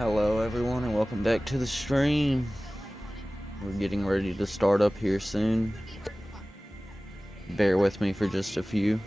Hello everyone and welcome back to the stream. We're getting ready to start up here soon. Bear with me for just a few.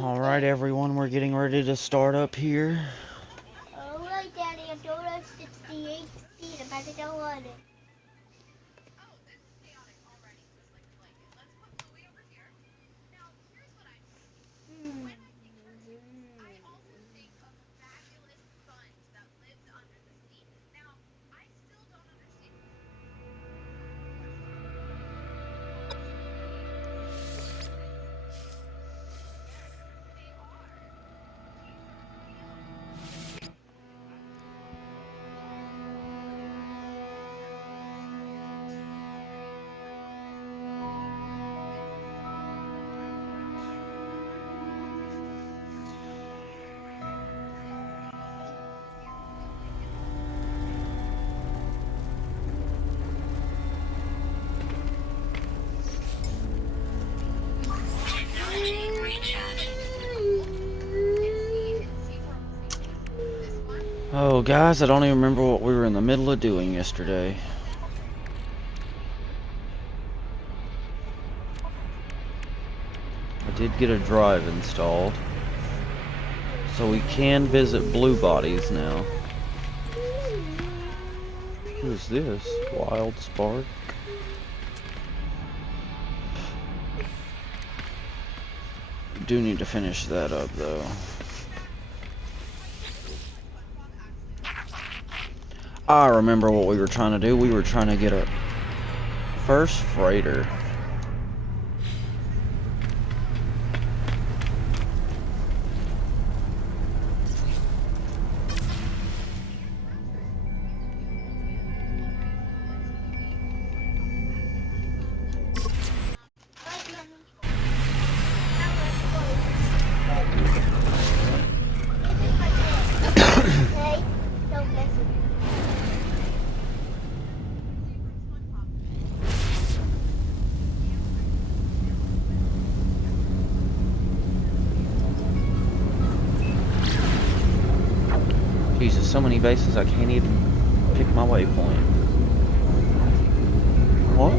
Alright everyone, we're getting ready to start up here. Alright, Daddy, I told us it's the 8th speed. I'm about to go on it. Oh guys, I don't even remember what we were in the middle of doing yesterday. I did get a drive installed, so we can visit Blue Bodies now. Who's this? Wild Spark? Do need to finish that up though. I remember what we were trying to do. We were trying to get a first freighter. Jesus, so many bases I can't even pick my waypoint. What?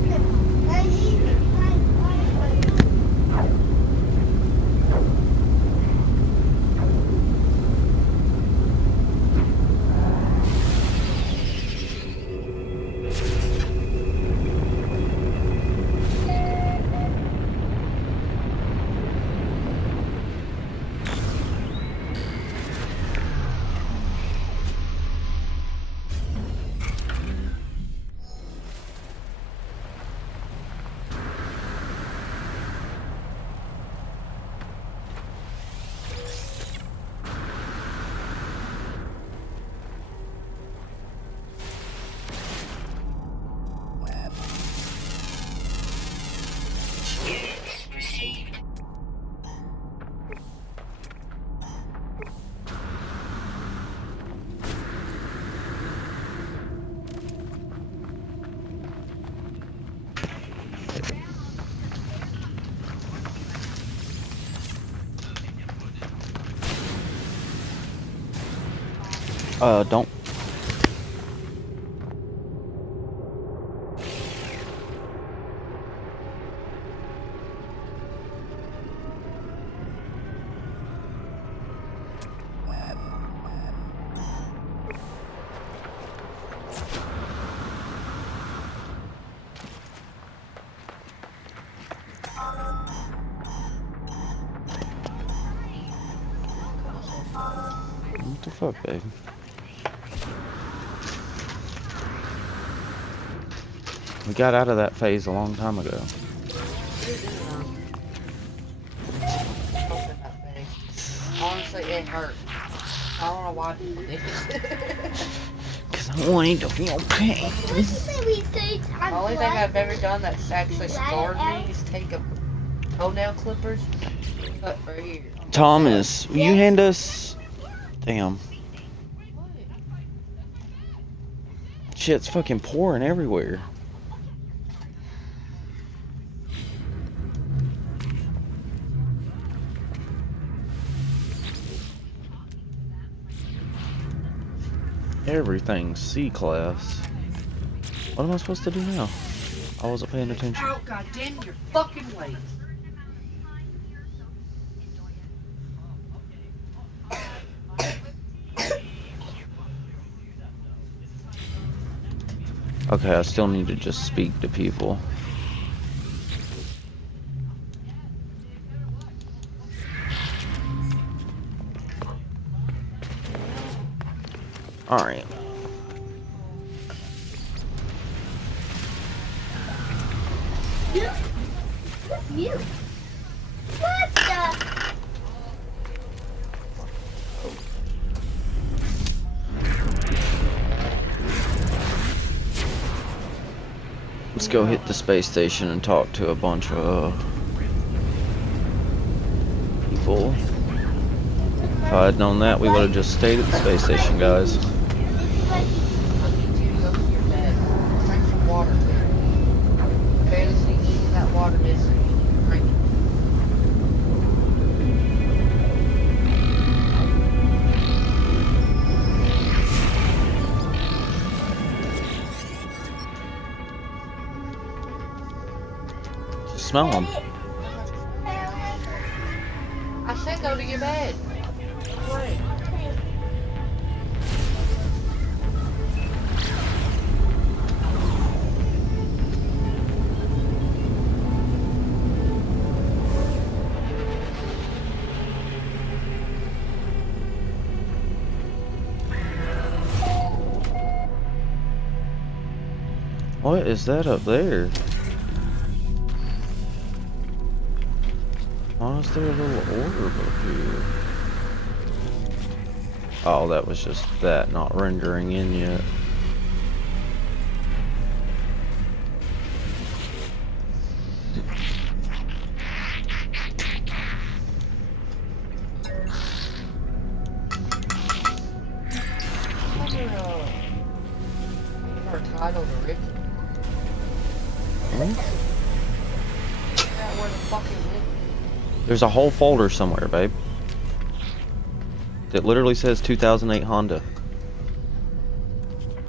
Don't. What the fuck, babe? We got out of that phase a long time ago. Honestly, it hurt. I don't know why people did this. Cause I wanted to feel pain. The only thing I've ever done that's actually scarred me is take a toenail clippers, cut right here. Thomas, will you hand us? Damn. Shit's fucking pouring everywhere. Everything's C-class. What am I supposed to do now? I wasn't paying attention. Oh, goddamn, you're fucking late. Okay, I still need to just speak to people. Alright. You. What the? Let's go hit the space station and talk to a bunch of people. If I had known that, we would have just stayed at the space station, guys. I need you to go to your bed. Drink some water there. I barely see any of that water missing. Drink it. Just smell them. I said go to your bed. Wait. What is that up there? Why is there a little orb up here? Oh, that was just that not rendering in yet. Our title to Ricky. Hmm? Yeah, where the fuck is it? There's a whole folder somewhere, babe. It literally says 2008 Honda.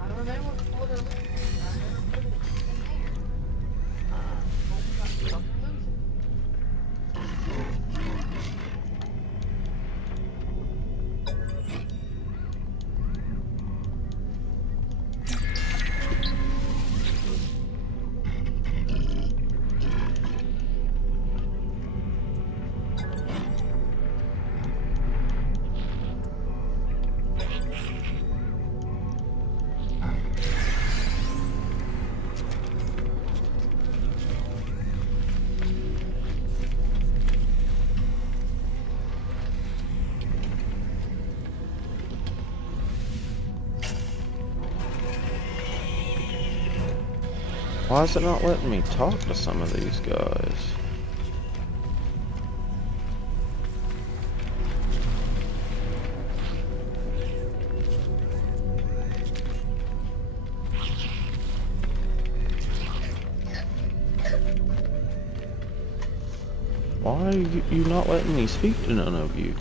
I don't remember what the folder was. I never put it in there. Fucking lose it. Why is it not letting me talk to some of these guys? Why are you not letting me speak to none of you?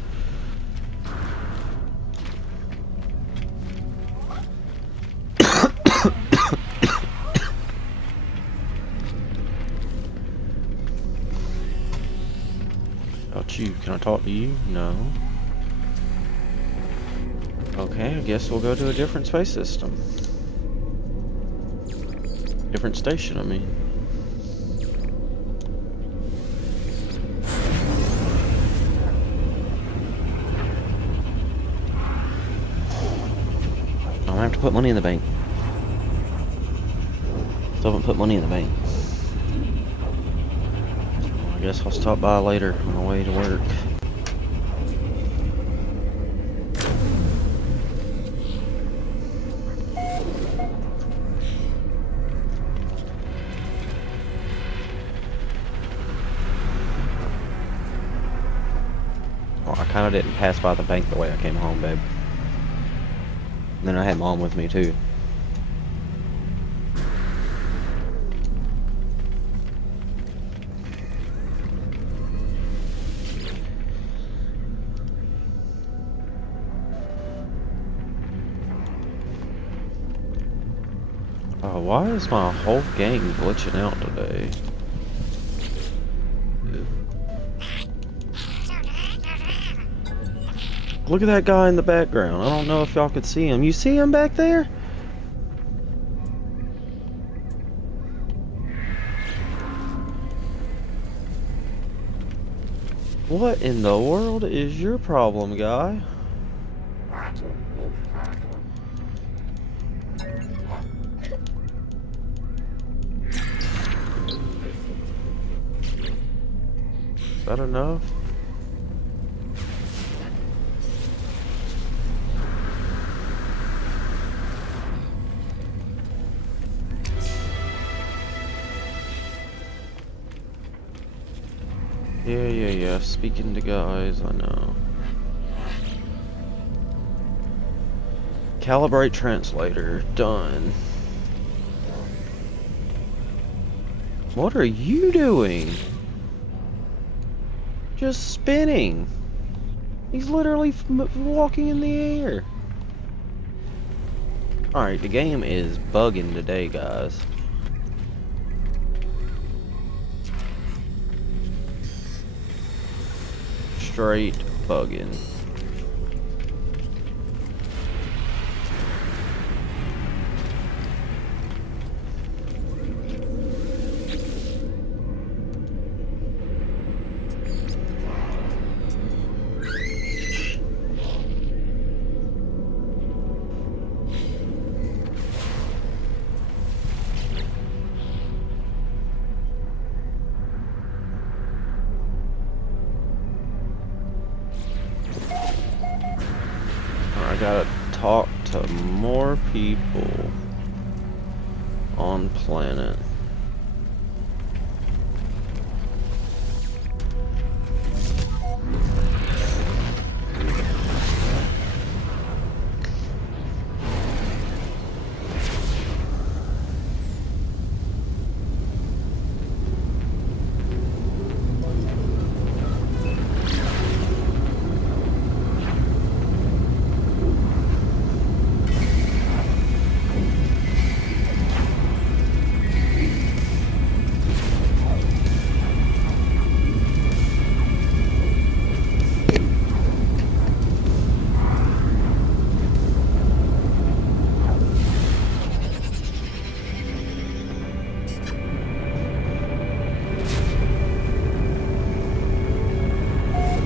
about you? Can I talk to you? No. Okay, I guess we'll go to a different space system. Different station, I mean. I'm gonna have to put money in the bank. Still haven't put money in the bank. Well, I guess I'll stop by later on the way to work. Oh, I kinda didn't pass by the bank the way I came home, babe. And then I had Mom with me too. Oh, why is my whole game glitching out today? Look at that guy in the background. I don't know if y'all could see him. You see him back there? What in the world is your problem, guy? Is that enough? Yeah. Speaking to guys, I know. Calibrate translator. Done. What are you doing? Just spinning. He's literally walking in the air. Alright, the game is bugging today, guys. Straight bugging. I gotta talk to more people on planet.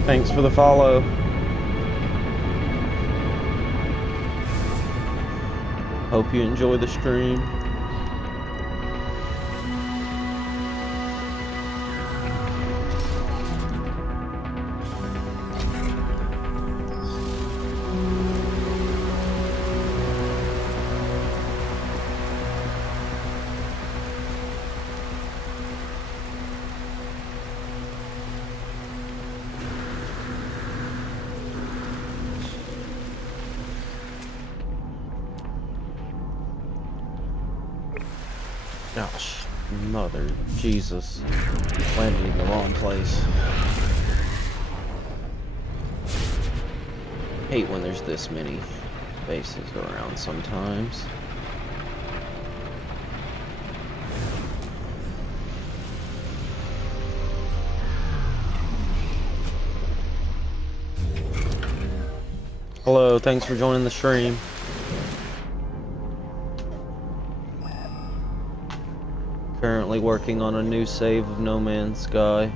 Thanks for the follow. Hope you enjoy the stream. Gosh, mother Jesus, landed in the wrong place. Hate when there's this many bases around sometimes. Hello, thanks for joining the stream. Currently working on a new save of No Man's Sky.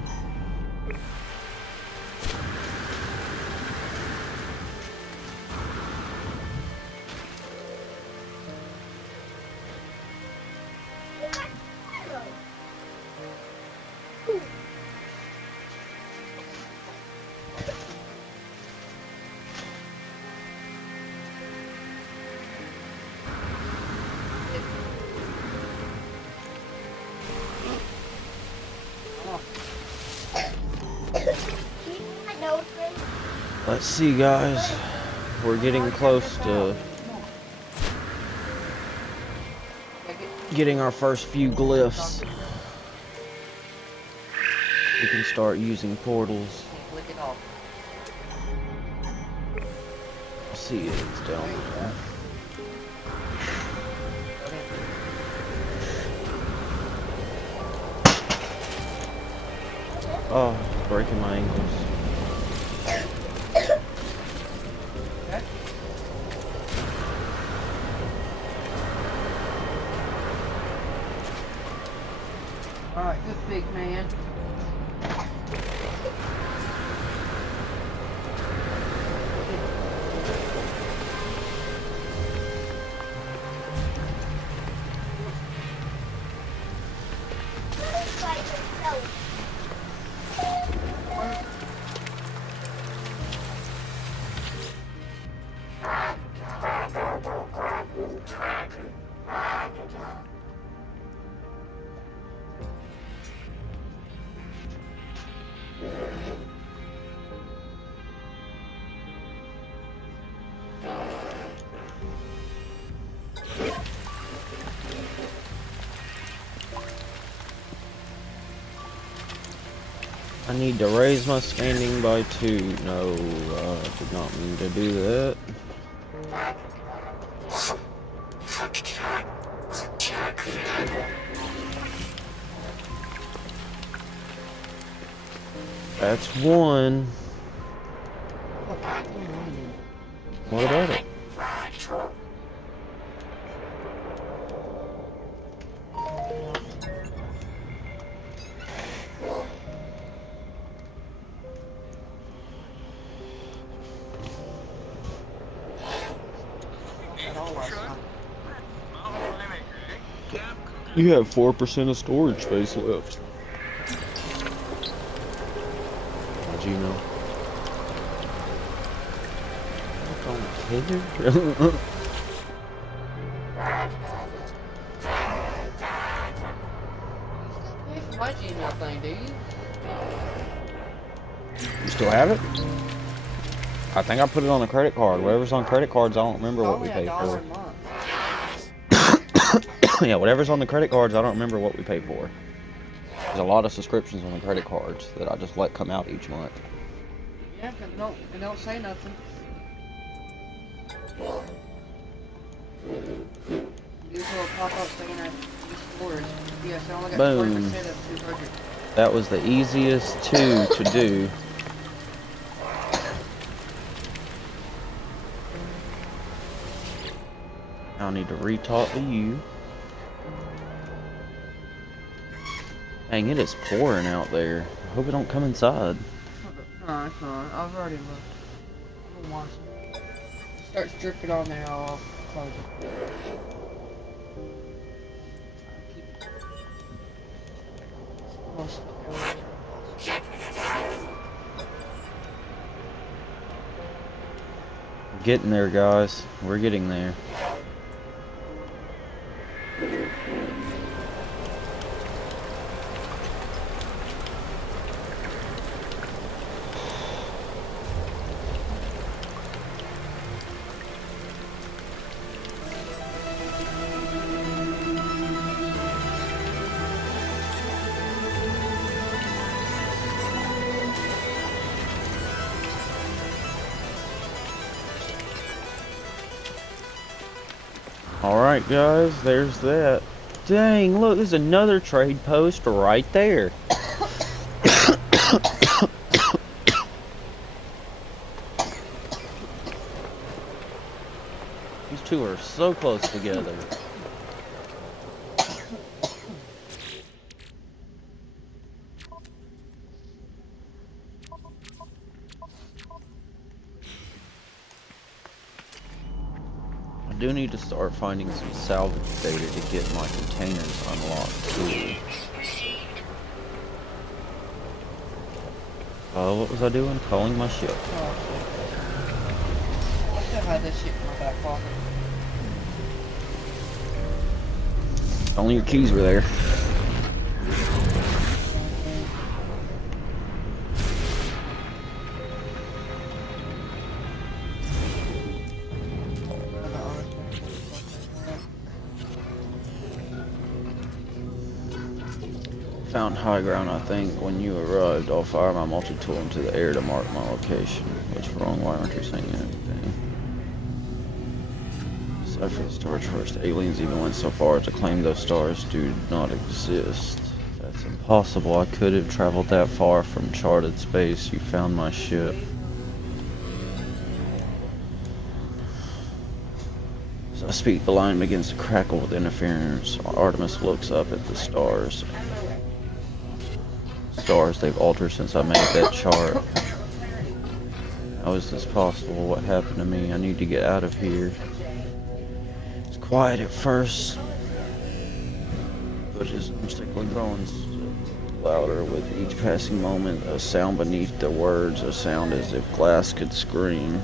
Let's see, guys. We're getting close to getting our first few glyphs. We can start using portals. Click it off. See, it's down there. Oh, breaking my ankles. Okay. Alright, good big man. I need to raise my standing by 2. No, I did not mean to do that. That's 1. What about it? You have 4% of storage space left. How'd you know? I don't care. Here's my Gmail thing, do you? You still have it? I think I put it on the credit card. Whatever's on credit cards, I don't remember what we paid for. $1 a month. Yeah, whatever's on the credit cards, I don't remember what we paid for. There's a lot of subscriptions on the credit cards that I just let come out each month. Yeah, cause it don't say nothing. Usually will pop up saying that storage. Yes, I only got Boom. 20% of 200. That was the easiest 2 to do. I need to retalk to you. Dang, it is pouring out there. I hope it don't come inside. No, it's not. I've already looked. I'm watching. It starts dripping on there, I'll close it. Getting there, guys. We're getting there. Alright guys, there's that. Dang, look, there's another trade post right there. two are so close together. I do need to start finding some salvage data to get my containers unlocked too. What was I doing? Calling my ship. Oh, shit. I still had this shit in my back pocket. Only your keys were there. Found high ground, I think. When you arrived, I'll fire my multi-tool into the air to mark my location. What's wrong? Why aren't you saying anything? Aside for the storage first, aliens even went so far as to claim those stars do not exist. That's impossible. I could have traveled that far from charted space. You found my ship. As I speak, the line begins to crackle with interference. Artemis looks up at the stars. They've altered since I made that chart. How is this possible? What happened to me? I need to get out of here. It's quiet at first, but it's instantly growing louder with each passing moment. A sound beneath the words, a sound as if glass could scream.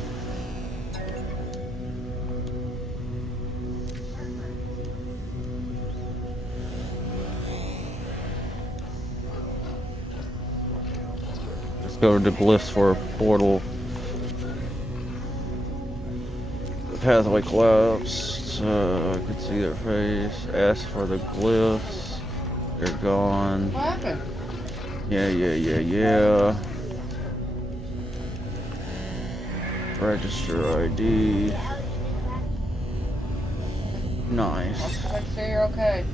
Go to glyphs for a portal. The pathway collapsed. I could see their face. Ask for the glyphs. They're gone. What happened? Yeah. Register ID. Nice. I'd say you're okay.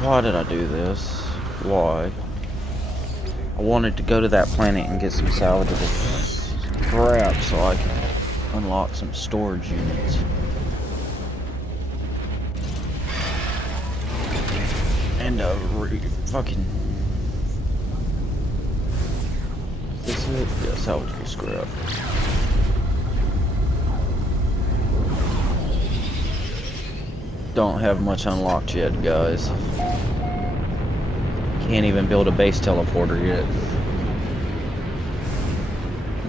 Why did I do this? Why? I wanted to go to that planet and get some salvageable crap so I can unlock some storage units. And fucking... Is this it? Yeah, salvageable scrap. Don't have much unlocked yet, guys. Can't even build a base teleporter yet.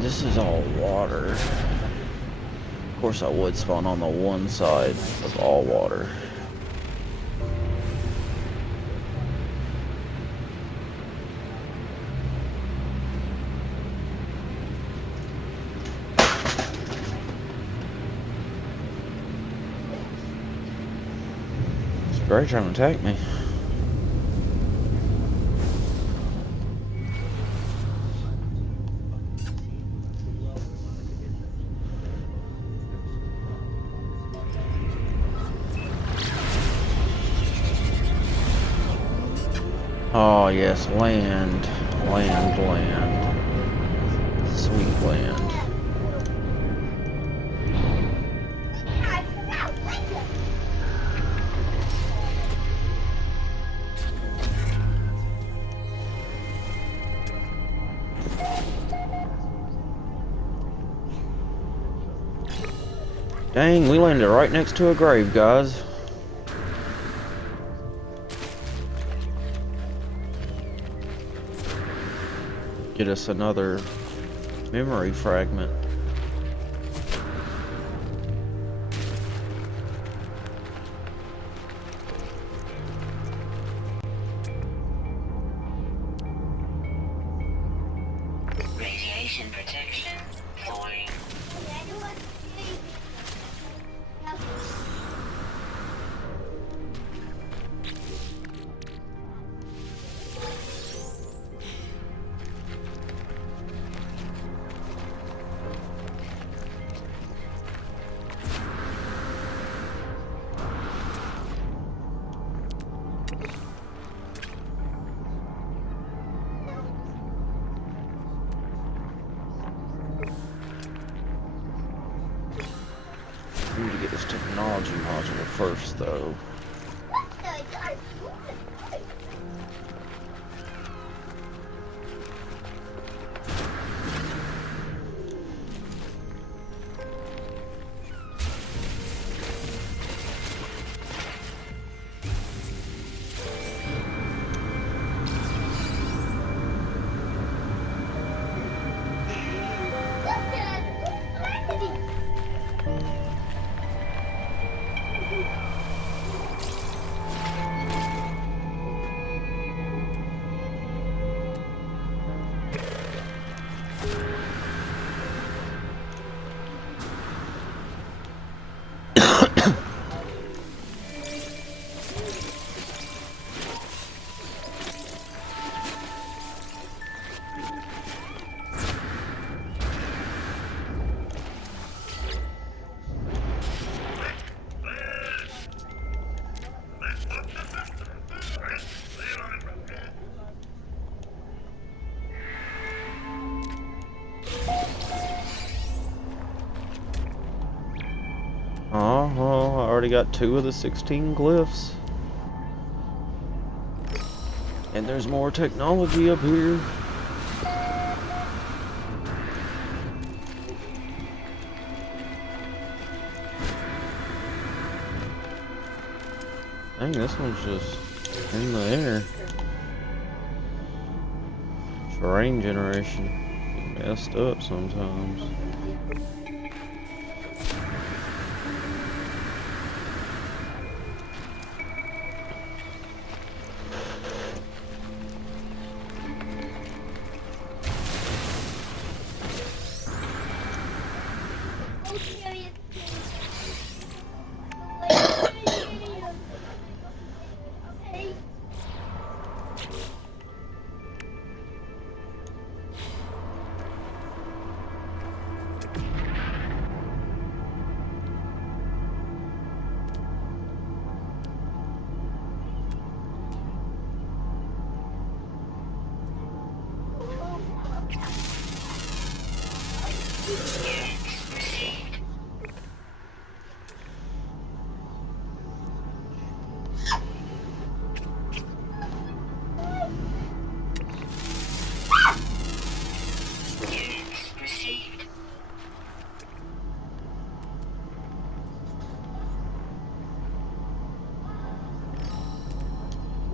This is all water. Of course I would spawn on the one side of all water. They're trying to attack me. Oh yes, land. Sweet land. Dang, we landed right next to a grave, guys. Get us another memory fragment. Radiation protection falling. We need to get this technology module first, though. Oh, I already got 2 of the 16 glyphs. And there's more technology up here. Dang, this one's just in the air. Terrain generation get messed up sometimes.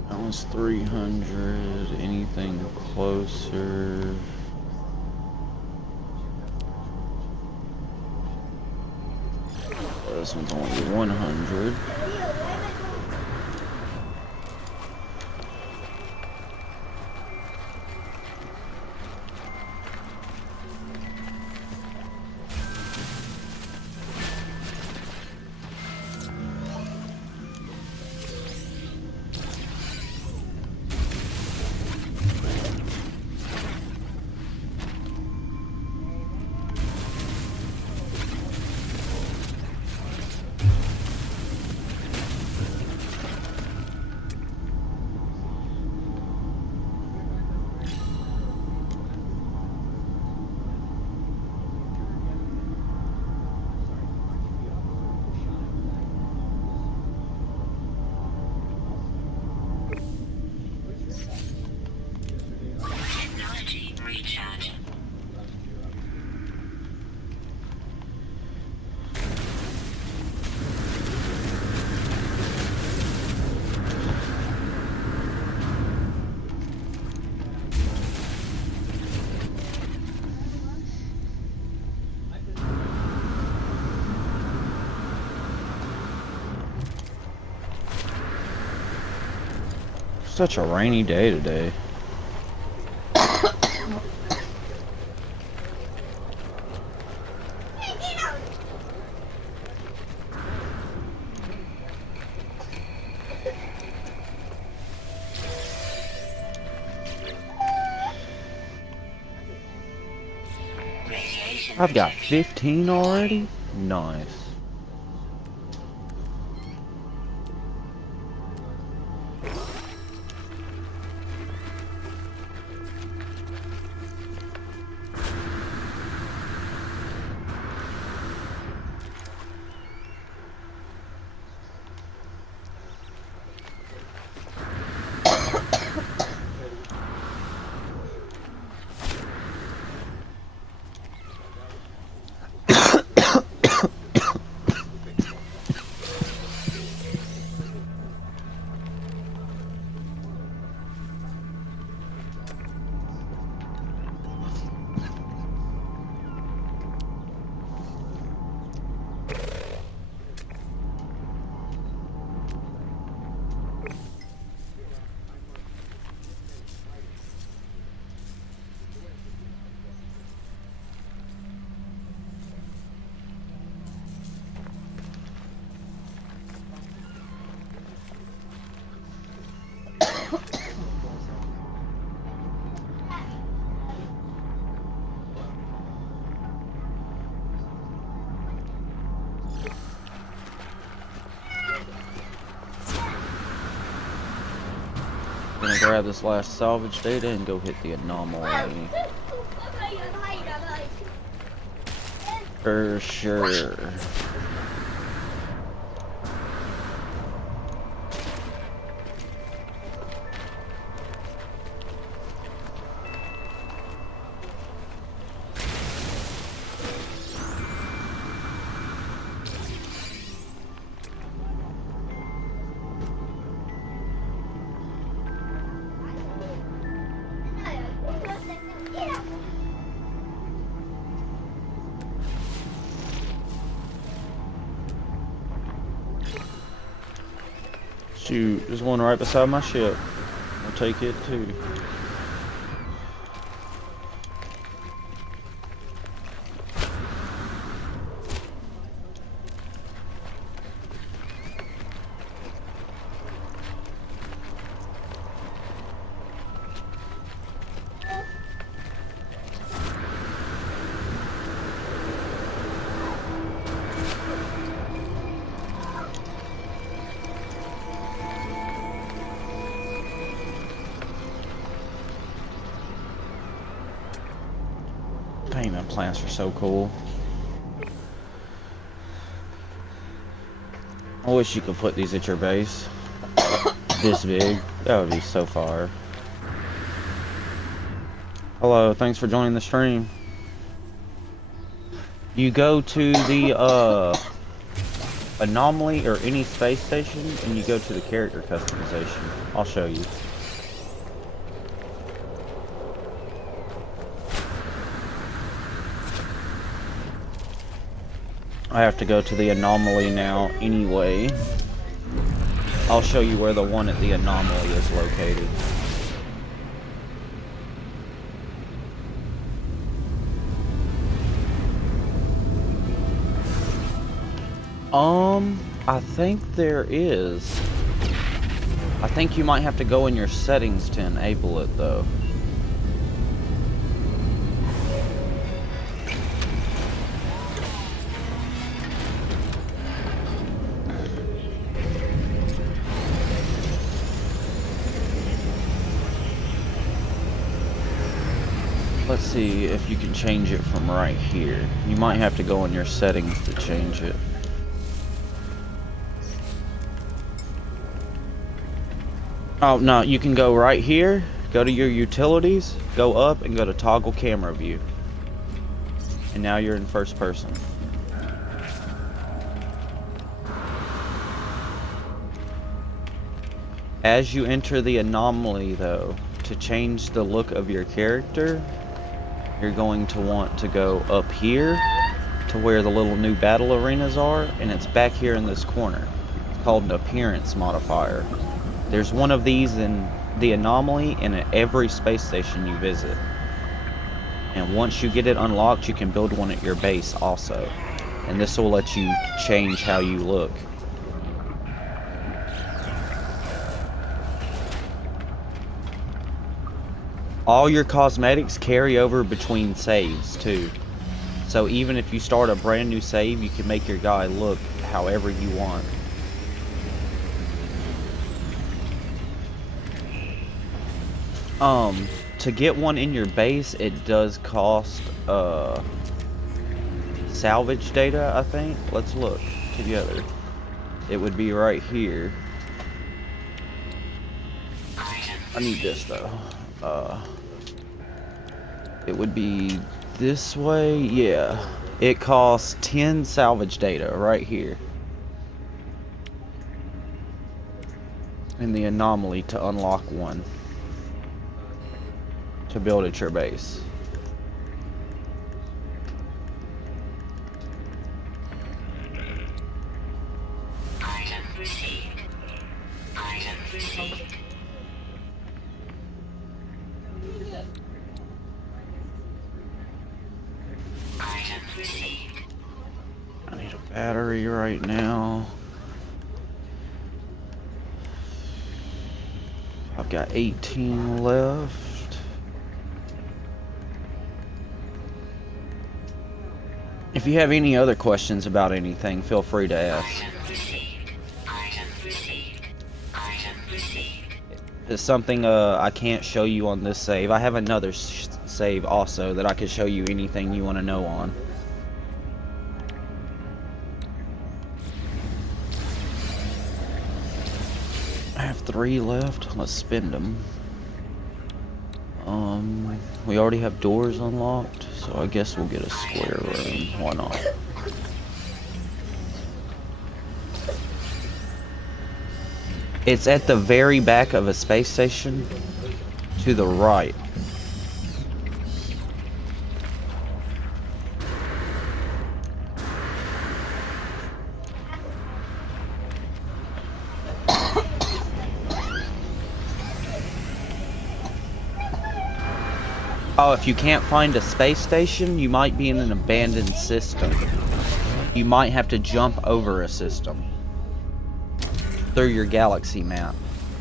That was 300. Anything closer? This one's only 100. Such a rainy day today. Radiation I've got protection. 15 already? Nice. Gonna grab this last salvage data and go hit the anomaly. For sure. Shoot, there's one right beside my ship. I'll take it too. Payment plants are so cool. I wish you could put these at your base. This big. That would be so far. Hello, thanks for joining the stream. You go to the anomaly or any space station and you go to the character customization. I'll show you. I have to go to the anomaly now anyway. I'll show you where the one at the anomaly is located. I think there is. I think you might have to go in your settings to enable it though. Let's see if you can change it from right here. You might have to go in your settings to change it. Oh, no, you can go right here, go to your utilities, go up and go to toggle camera view. And now you're in first person. As you enter the anomaly though, to change the look of your character, you're going to want to go up here to where the little new battle arenas are, and it's back here in this corner. It's called an appearance modifier. There's one of these in the anomaly in every space station you visit. And once you get it unlocked, you can build one at your base also. And this will let you change how you look. All your cosmetics carry over between saves too. So even if you start a brand new save, you can make your guy look however you want. To get one in your base, it does cost salvage data, I think. Let's look together. It would be right here. I need this though. It would be this way, yeah. It costs 10 salvage data right here. In the anomaly to unlock one. To build at your base. Item received. Item received. Item received. I need a battery right now. I've got 18 left. If you have any other questions about anything, feel free to ask. Item received. Item received. Item received. It's something I can't show you on this save. I have another save also that I could show you anything you want to know on. I have 3 left. Let's spend them. We already have doors unlocked, so I guess we'll get a square room. Why not? It's at the very back of a space station to the right. Oh, if you can't find a space station, you might be in an abandoned system. You might have to jump over a system through your galaxy map.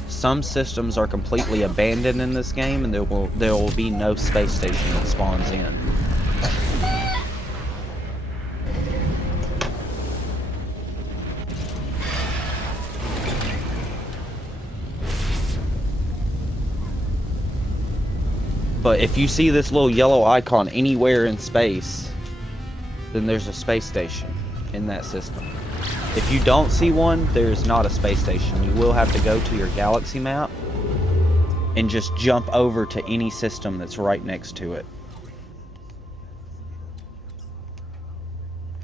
Some systems are completely abandoned in this game, and there will be no space station that spawns in. But if you see this little yellow icon anywhere in space, then there's a space station in that system. If you don't see one, there's not a space station. You will have to go to your galaxy map and just jump over to any system that's right next to it.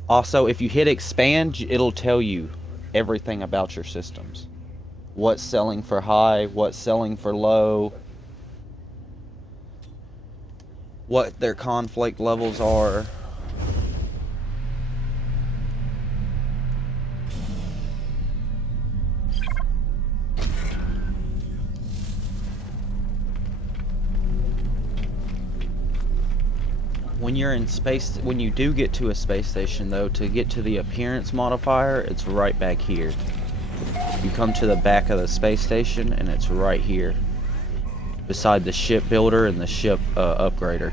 Also, if you hit expand, it'll tell you everything about your systems. What's selling for high, what's selling for low, what their conflict levels are. When you're in space, when you do get to a space station though, to get to the appearance modifier, it's right back here. You come to the back of the space station and it's right here, beside the ship builder and the ship upgrader.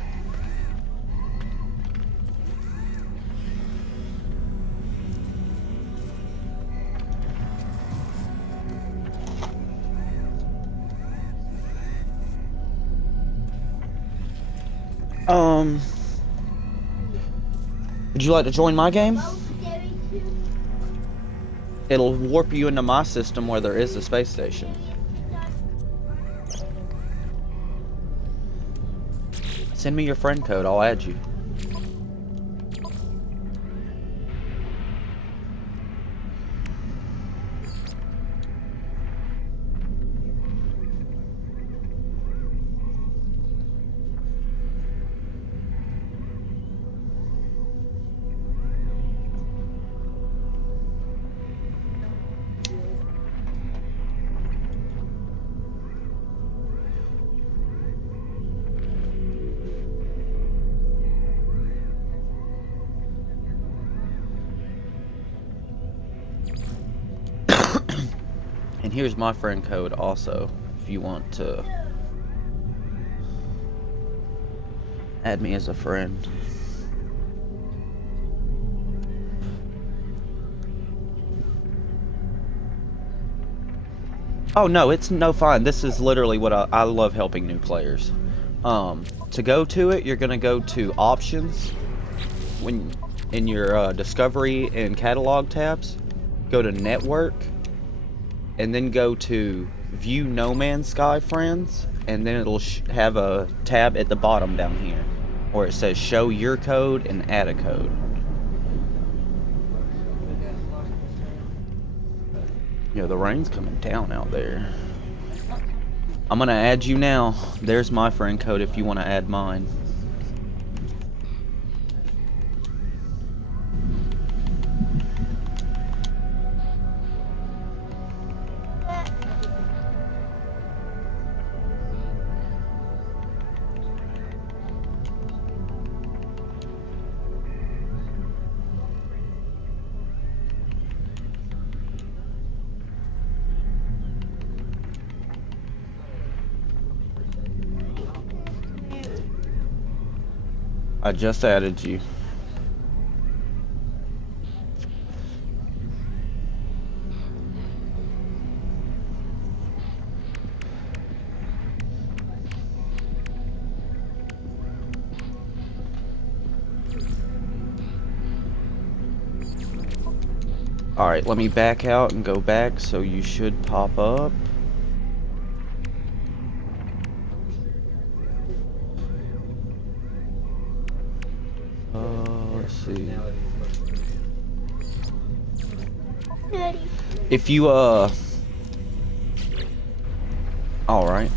Would you like to join my game? It'll warp you into my system where there is a space station. Send me your friend code, I'll add you. And here's my friend code also, if you want to add me as a friend. Oh no, it's no fine. This is literally what I love helping new players. To go to it, you're gonna go to options when in your discovery and catalog tabs. Go to network, and then go to view No Man's Sky friends, and then it'll have a tab at the bottom down here where it says show your code and add a code. Yeah, the rain's coming down out there. I'm gonna add you now. There's my friend code if you want to add mine. I just added you. Alright, let me back out and go back, so you should pop up. Let's see. If you, Alright.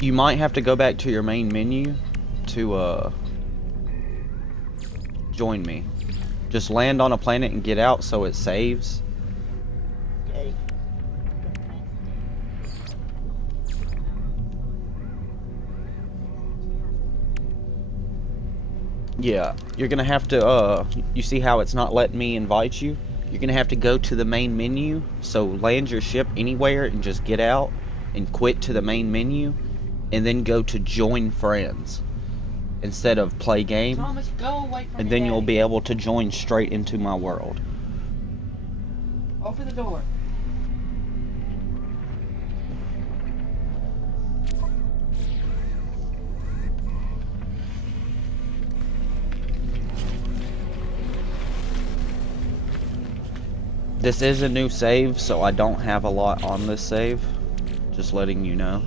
You might have to go back to your main menu to, join me. Just land on a planet and get out so it saves. Yeah, you're gonna have to, you see how it's not letting me invite you? You're gonna have to go to the main menu, so land your ship anywhere and just get out and quit to the main menu, and then go to join friends instead of play game. Thomas, go away from And me, then you'll Daddy. be able to join straight into my world. Open the door. This is a new save, so I don't have a lot on this save. Just letting you know.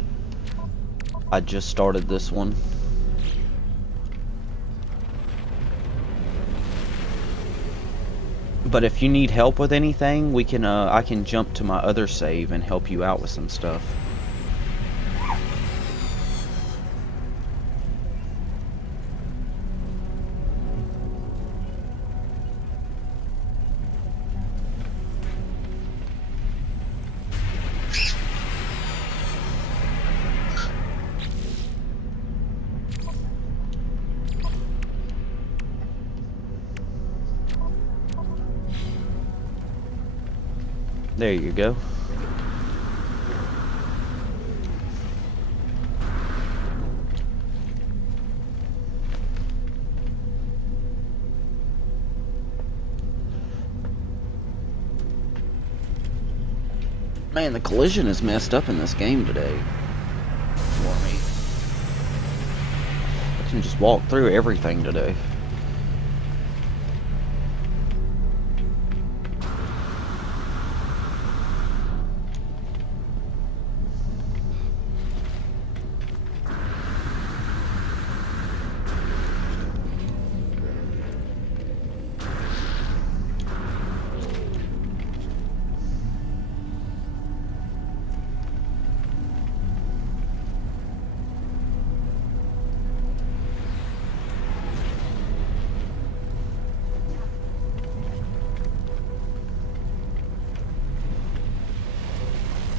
I just started this one. But if you need help with anything, we can I can jump to my other save and help you out with some stuff. There you go. Man, the collision is messed up in this game today. For me. I can just walk through everything today.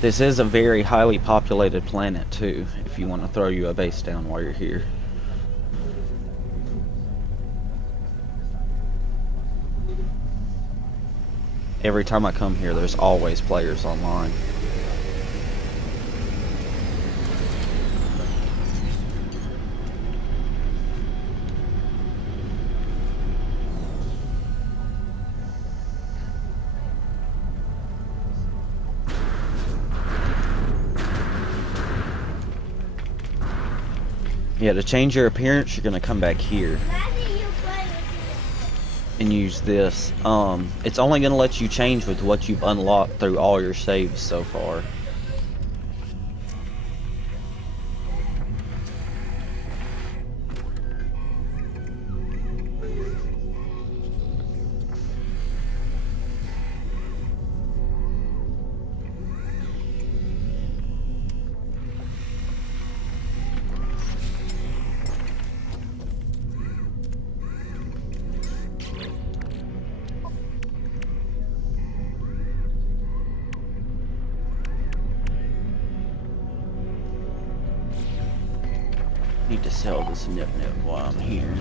This is a very highly populated planet too, if you want to throw you a base down while you're here. Every time I come here, there's always players online. Yeah, to change your appearance, you're gonna come back here Imagine you play with and use this. It's only gonna let you change with what you've unlocked through all your saves so far. Need to sell this nip while I'm here.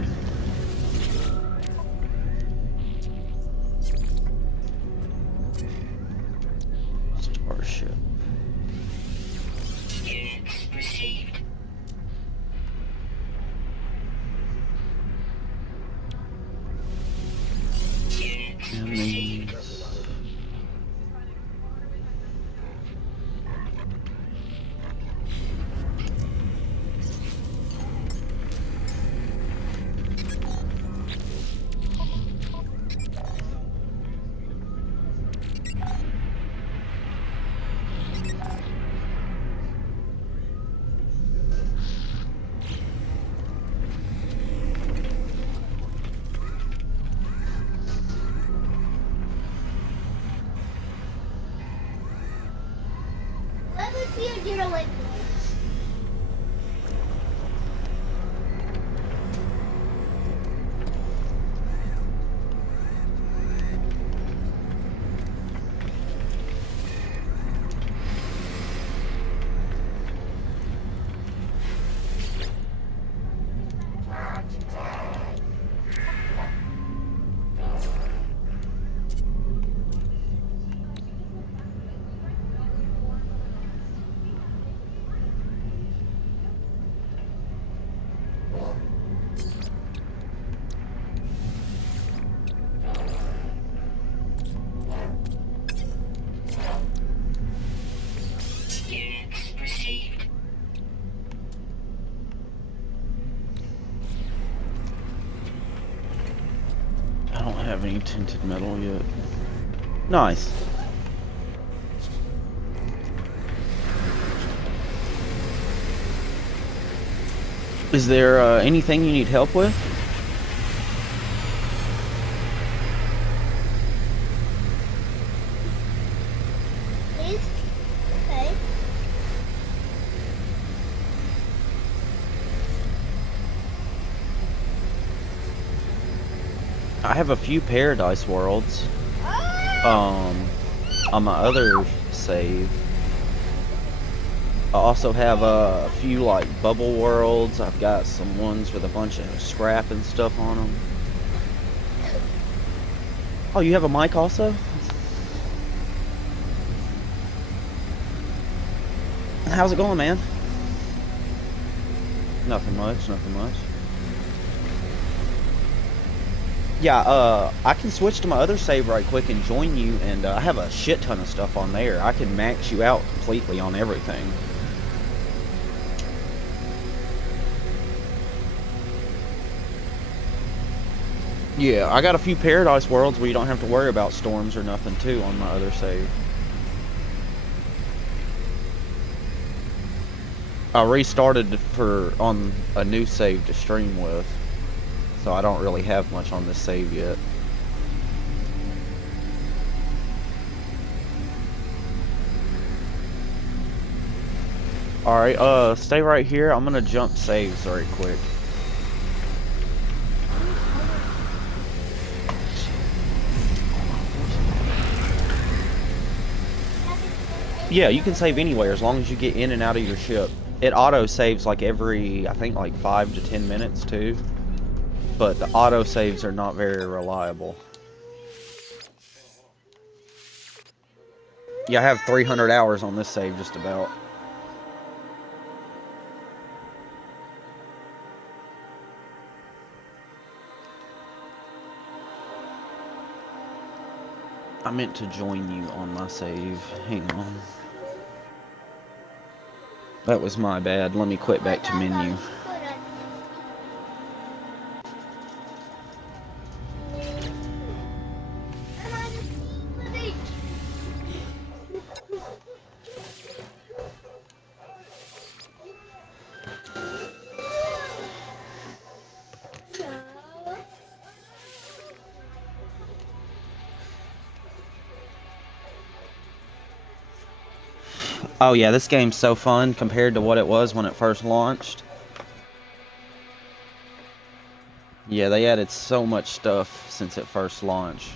Starship. Units received. Units received. Enemies. Let me see you do it with me. Units received. I don't have any tinted metal yet. Nice. Is there anything you need help with? Please? Okay. I have a few paradise worlds. Oh! On my other save. I also have a few like bubble worlds. I've got some ones with a bunch of scrap and stuff on them. Oh, you have a mic also? How's it going, man? Nothing much, nothing much. Yeah, I can switch to my other save right quick and join you, and I have a shit ton of stuff on there. I can max you out completely on everything. Yeah, I got a few paradise worlds where you don't have to worry about storms or nothing too on my other save. I restarted on a new save to stream with, so I don't really have much on this save yet. Alright, stay right here. I'm gonna jump saves right quick. Yeah, you can save anywhere as long as you get in and out of your ship. It auto saves like every, I think like 5 to 10 minutes too. But the auto saves are not very reliable. Yeah, I have 300 hours on this save just about. I meant to join you on my save. Hang on. That was my bad. Let me quit back to menu. Oh yeah, this game's so fun compared to what it was when it first launched. Yeah, they added so much stuff since it first launched.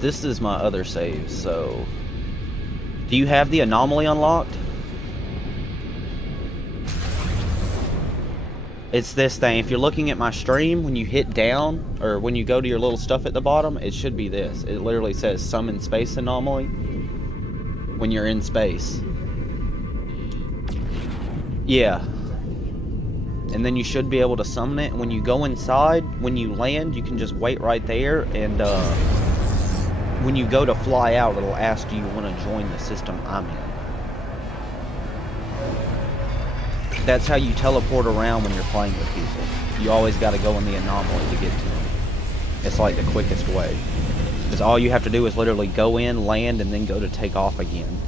This is my other save, so... Do you have the anomaly unlocked? It's this thing. If you're looking at my stream, when you hit down, or when you go to your little stuff at the bottom, it should be this. It literally says Summon Space Anomaly when you're in space. Yeah. And then you should be able to summon it. When you go inside, when you land, you can just wait right there, and when you go to fly out, it'll ask you want to join the system I'm in. That's how you teleport around when you're playing with people. You always got to go in the anomaly to get to them. It's like the quickest way. Because all you have to do is literally go in, land, and then go to take off again.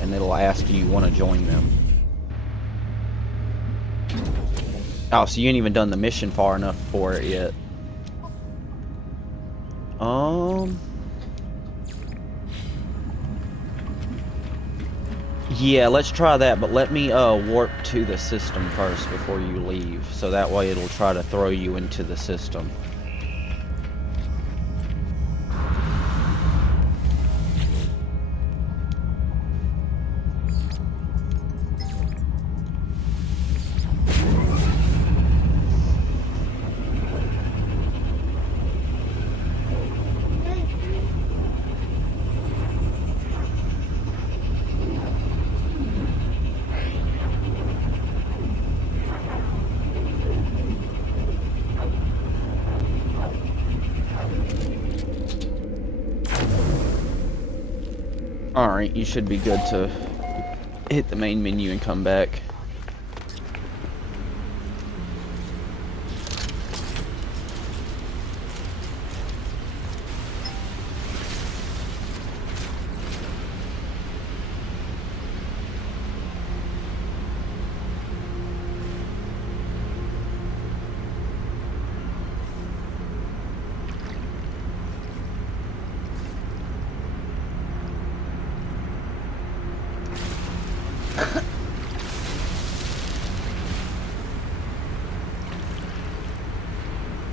And it'll ask you want to join them. Oh, so you ain't even done the mission far enough for it yet. Yeah, let's try that, but let me warp to the system first before you leave, so that way it'll try to throw you into the system. Alright, you should be good to hit the main menu and come back.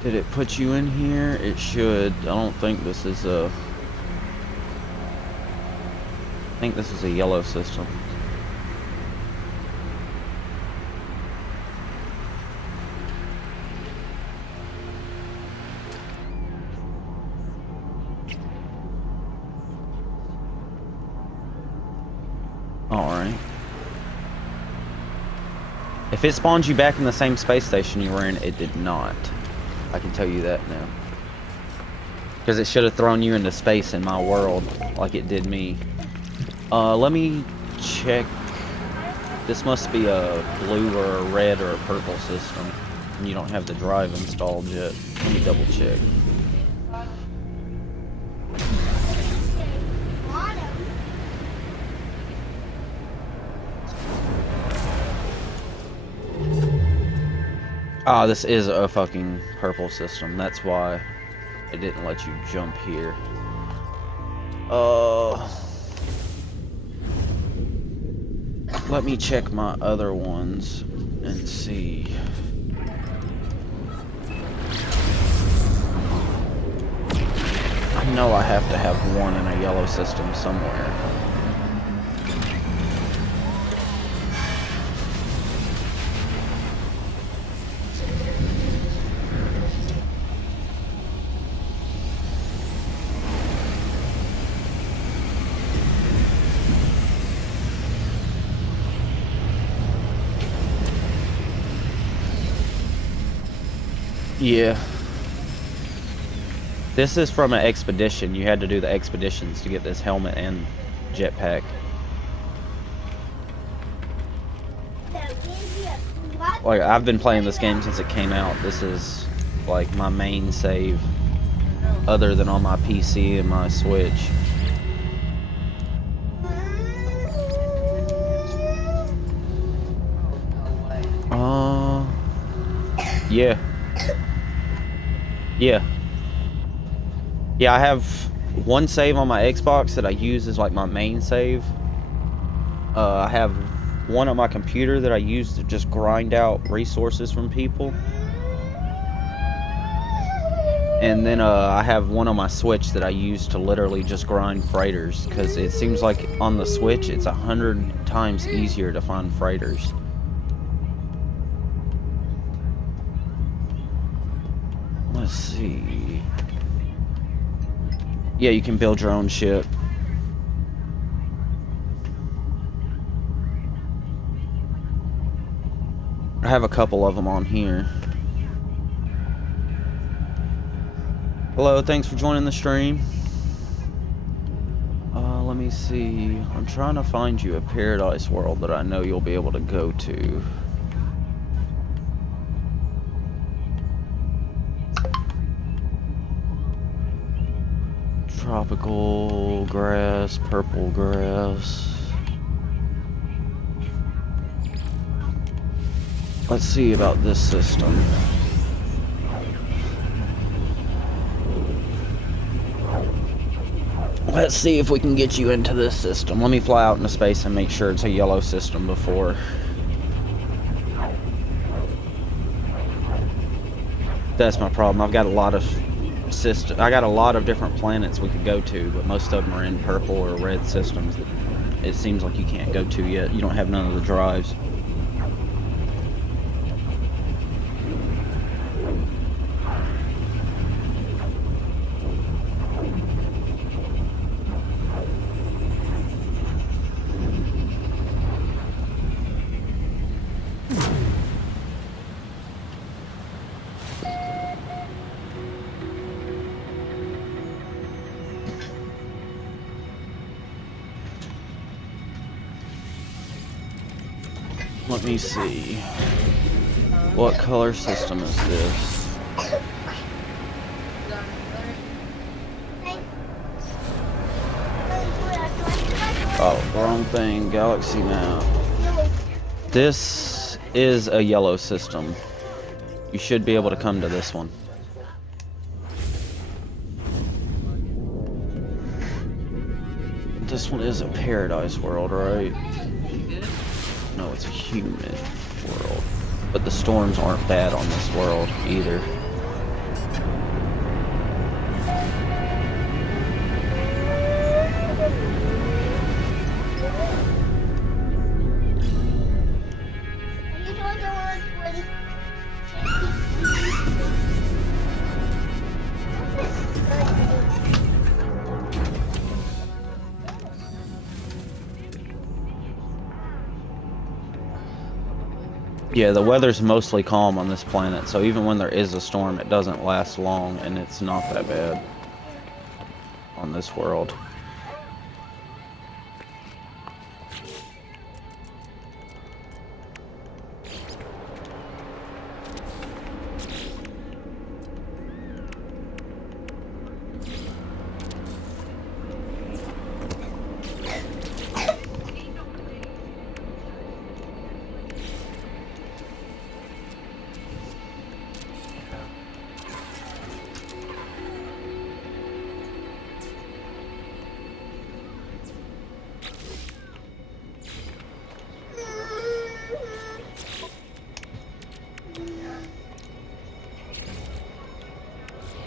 Did it put you in here? It should. I don't think this is a... I think this is a yellow system. Alright. If it spawns you back in the same space station you were in, it did not. I can tell you that now. Because it should have thrown you into space in my world, like it did me. Let me check. This must be a blue or a red or a purple system. And you don't have the drive installed yet. Let me double check. Ah, this is a fucking purple system. That's why it didn't let you jump here. Let me check my other ones and see. I know I have to have one in a yellow system somewhere. Yeah. This is from an expedition. You had to do the expeditions to get this helmet and jetpack. Like, I've been playing this game since it came out. This is like my main save, other than on my PC and my Switch. Yeah. Yeah. Yeah, I have one save on my Xbox that I use as like my main save. I have one on my computer that I use to just grind out resources from people. And then I have one on my Switch that I use to literally just grind freighters, because it seems like on the Switch it's 100 times easier to find freighters. Let's see. Yeah, you can build your own ship. I have a couple of them on here. Hello, thanks for joining the stream. Let me see. I'm trying to find you a paradise world that I know you'll be able to go to. Tropical grass, purple grass. Let's see about this system. Let's see if we can get you into this system. Let me fly out into space and make sure it's a yellow system before. That's my problem. I've got a lot of different planets we could go to, but most of them are in purple or red systems that it seems like you can't go to yet. You don't have none of the drives. Let me see. What color system is this? Oh, wrong thing. Galaxy map. This is a yellow system. You should be able to come to this one. This one is a paradise world, right? No, it's a humid world. But the storms aren't bad on this world either. Yeah, the weather's mostly calm on this planet, so even when there is a storm, it doesn't last long, and it's not that bad on this world.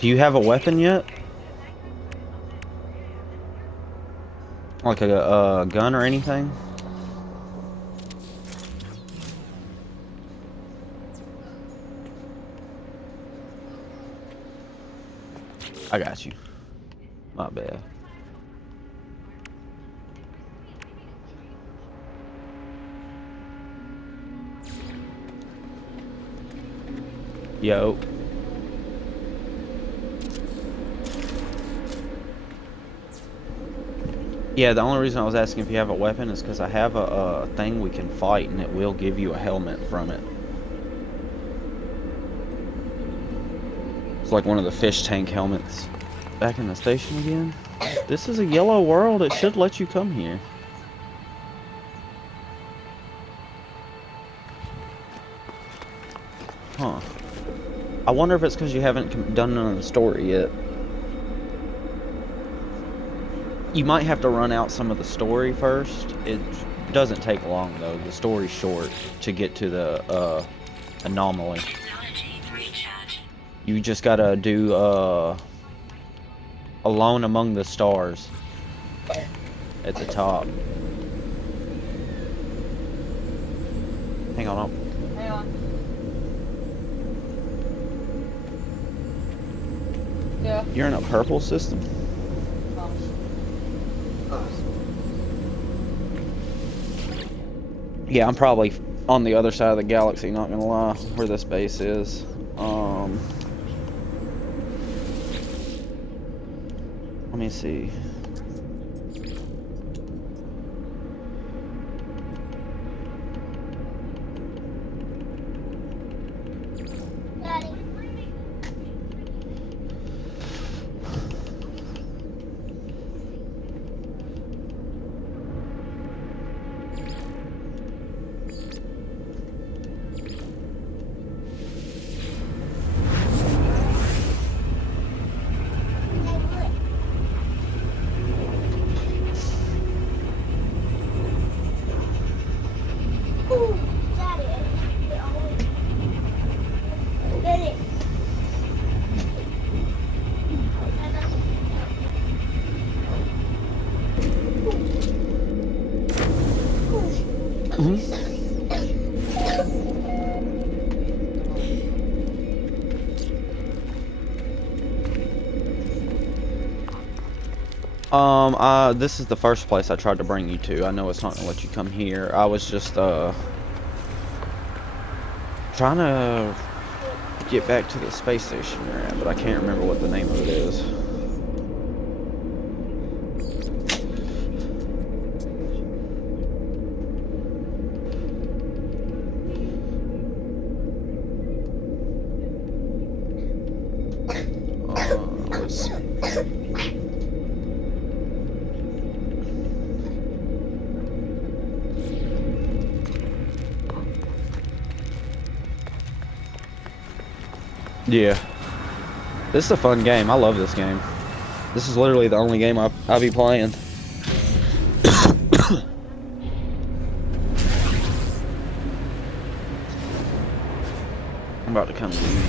Do you have a weapon yet? Like a gun or anything? I got you. My bad. Yo. Yeah, the only reason I was asking if you have a weapon is because I have a thing we can fight, and it will give you a helmet from it. It's like one of the fish tank helmets. Back in the station again? This is a yellow world. It should let you come here. Huh. I wonder if it's because you haven't done none of the story yet. You might have to run out some of the story first. It doesn't take long, though. The story's short to get to the anomaly. Technology recharging. You just gotta do Alone Among the Stars at the top. Hang on. Hang on. Yeah. You're in a purple system? Yeah, I'm probably on the other side of the galaxy, not gonna lie, where this base is. Let me see. Daddy. Ooh, Daddy, it always. Daddy. This is the first place I tried to bring you to. I know it's not gonna let you come here. I was just, trying to get back to the space station you're at, but I can't remember what the name of it is. Let's see. Yeah. This is a fun game. I love this game. This is literally the only game I'll be playing. I'm about to come to you.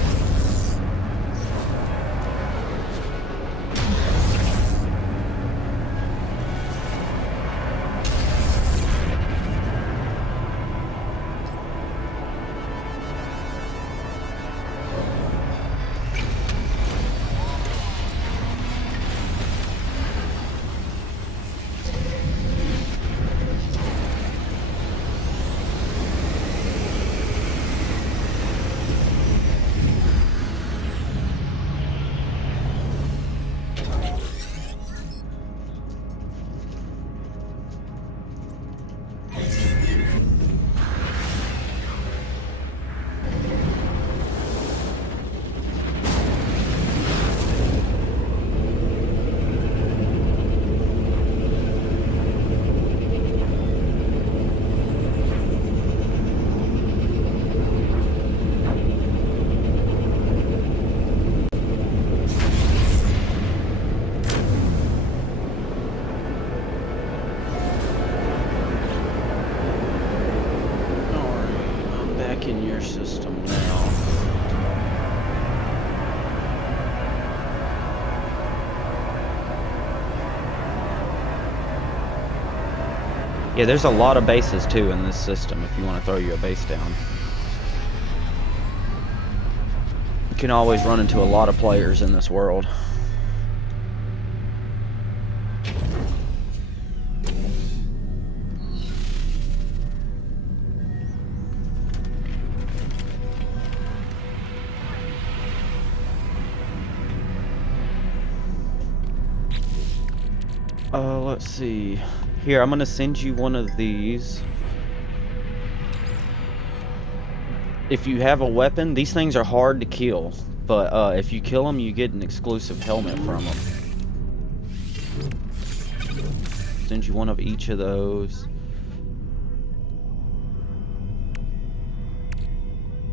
In your system now. Yeah, there's a lot of bases too in this system if you want to throw you a base down. You can always run into a lot of players in this world. Let's see. Here, I'm gonna send you one of these. If you have a weapon, these things are hard to kill, but if you kill them, you get an exclusive helmet from them. Send you one of each of those.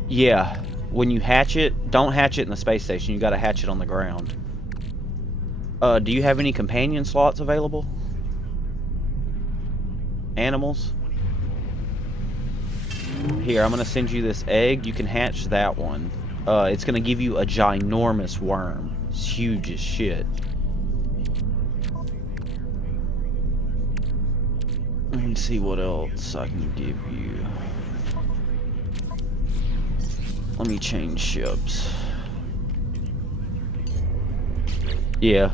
Yeah, when you hatch it, don't hatch it in the space station. You gotta hatch it on the ground. Do you have any companion slots available? Animals? Here, I'm gonna send you this egg. You can hatch that one. It's gonna give you a ginormous worm. It's huge as shit. Let me see what else I can give you. Let me change ships. Yeah.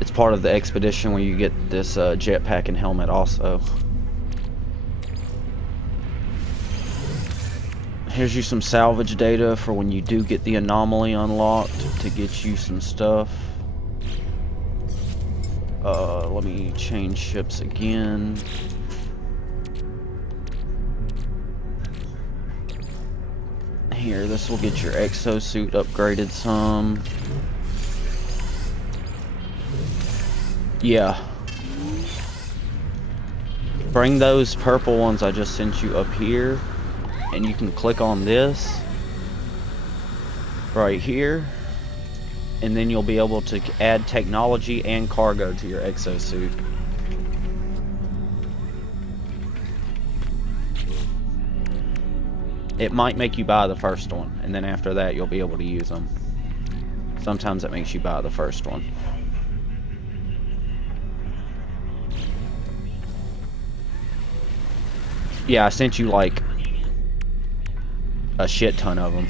It's part of the expedition where you get this jetpack and helmet also. Here's you some salvage data for when you do get the anomaly unlocked to get you some stuff. Let me change ships again. Here, this will get your exosuit upgraded some. Yeah. Bring those purple ones I just sent you up here, and you can click on this right here, and then you'll be able to add technology and cargo to your exosuit. It might make you buy the first one, and then after that you'll be able to use them. Sometimes it makes you buy the first one. Yeah, I sent you like a shit ton of them.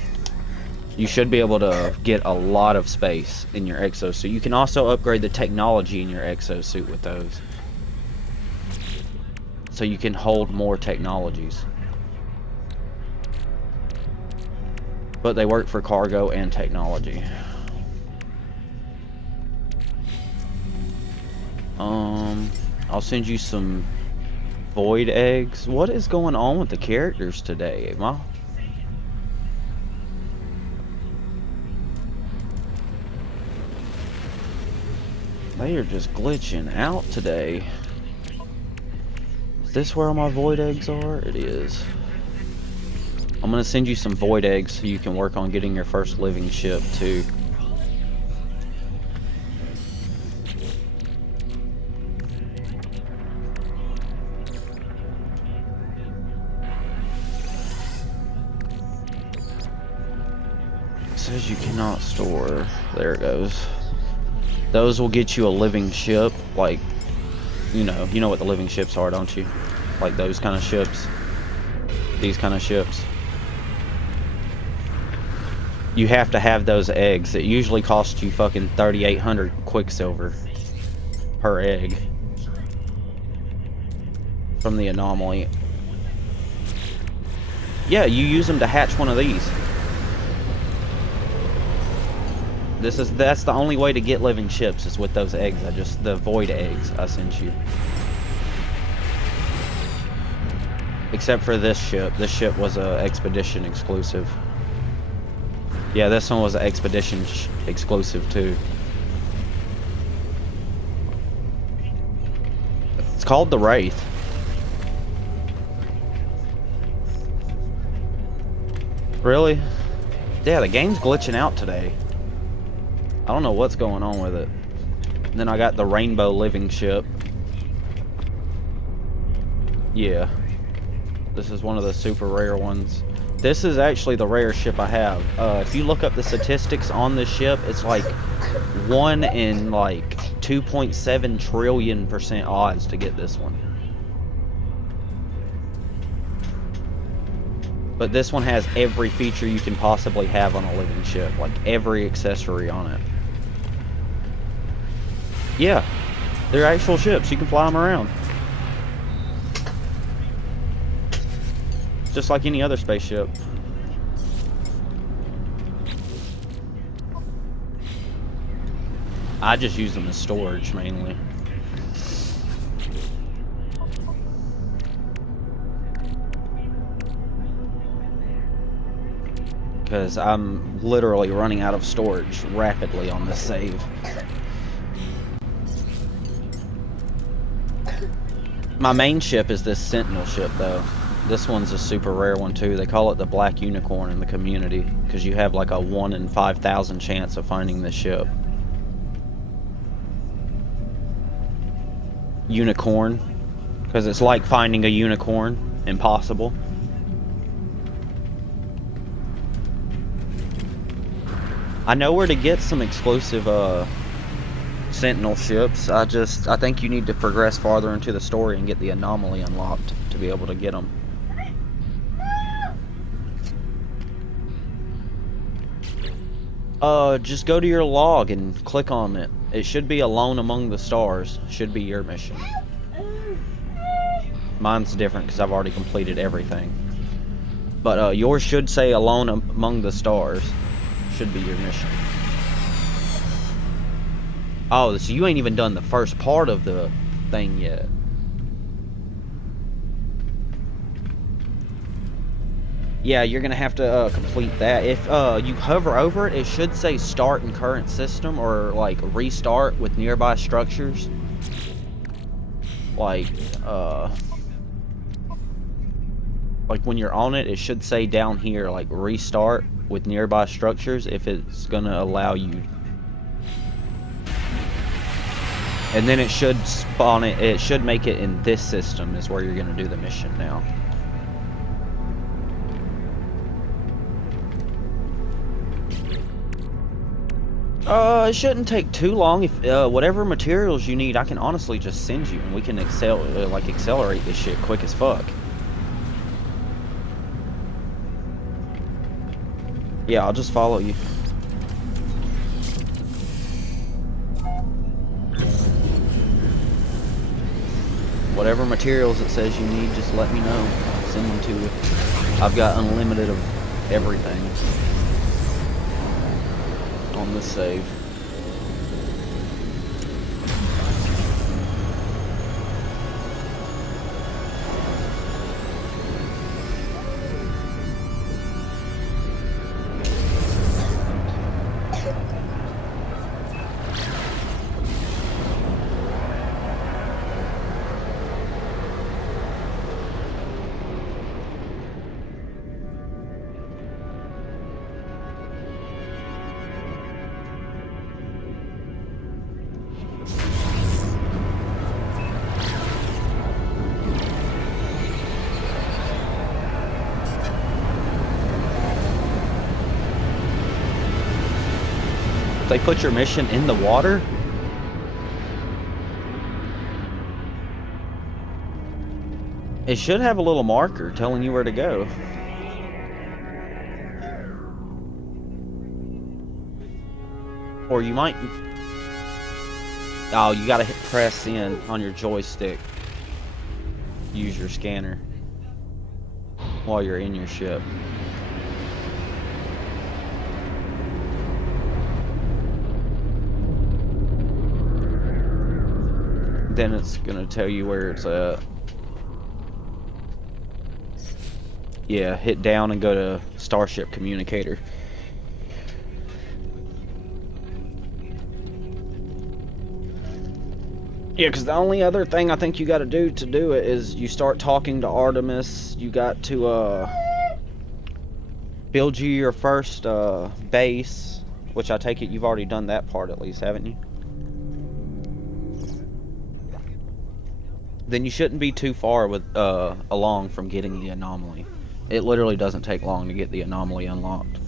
You should be able to get a lot of space in your exosuit. You can also upgrade the technology in your exosuit with those, so you can hold more technologies. But they work for cargo and technology. I'll send you some void eggs. What is going on with the characters today, Emma? They are just glitching out today. Is this where all my void eggs are? It is. I'm gonna send you some void eggs so you can work on getting your first living ship too. It says you cannot store. There it goes. Those will get you a living ship, like, you know what the living ships are, don't you? Like those kind of ships. These kind of ships. You have to have those eggs. It usually costs you fucking 3,800 quicksilver per egg from the anomaly. Yeah, you use them to hatch one of these. That's the only way to get living ships is with those eggs. The void eggs I sent you. Except for this ship. This ship was a expedition exclusive. Yeah, this one was an expedition exclusive too. It's called the Wraith. Really? Yeah, the game's glitching out today. I don't know what's going on with it. And then I got the Rainbow Living Ship. Yeah. This is one of the super rare ones. This is actually the rare ship I have. If you look up the statistics on this ship, it's like 1 in like 2.7 trillion% odds to get this one. But this one has every feature you can possibly have on a living ship. Like every accessory on it. Yeah. They're actual ships. You can fly them around. Just like any other spaceship. I just use them as storage mainly. Because I'm literally running out of storage rapidly on this save. My main ship is this Sentinel ship, though. This one's a super rare one, too. They call it the Black Unicorn in the community, because you have like a 1 in 5,000 chance of finding this ship. Unicorn, because it's like finding a unicorn. Impossible. I know where to get some exclusive Sentinel ships. I think you need to progress farther into the story and get the anomaly unlocked to be able to get them. Just go to your log and click on it. It should be Alone Among the Stars. Should be your mission. Mine's different because I've already completed everything. But yours should say Alone Among the Stars. Should be your mission. Oh, so you ain't even done the first part of the thing yet. Yeah, you're gonna have to complete that. If you hover over it, it should say start in current system or like restart with nearby structures. Like when you're on it, it should say down here like restart with nearby structures if it's gonna allow you. And then it should spawn it. It should make it in this system is where you're gonna do the mission now. It shouldn't take too long. If whatever materials you need, I can honestly just send you, and we can accelerate this shit quick as fuck. Yeah, I'll just follow you. Whatever materials it says you need, just let me know. I'll send them to you. I've got unlimited of everything on this save. They put your mission in the water? It should have a little marker telling you where to go. Or you might... Oh, you gotta hit press in on your joystick. Use your scanner while you're in your ship. Then it's gonna tell you where it's at. Yeah, hit down and go to Starship Communicator. Yeah, because the only other thing I think you got to do it is you start talking to Artemis. You got to build you your first base, which I take it you've already done that part at least, haven't you? Then you shouldn't be too far with along from getting the anomaly. It literally doesn't take long to get the anomaly unlocked.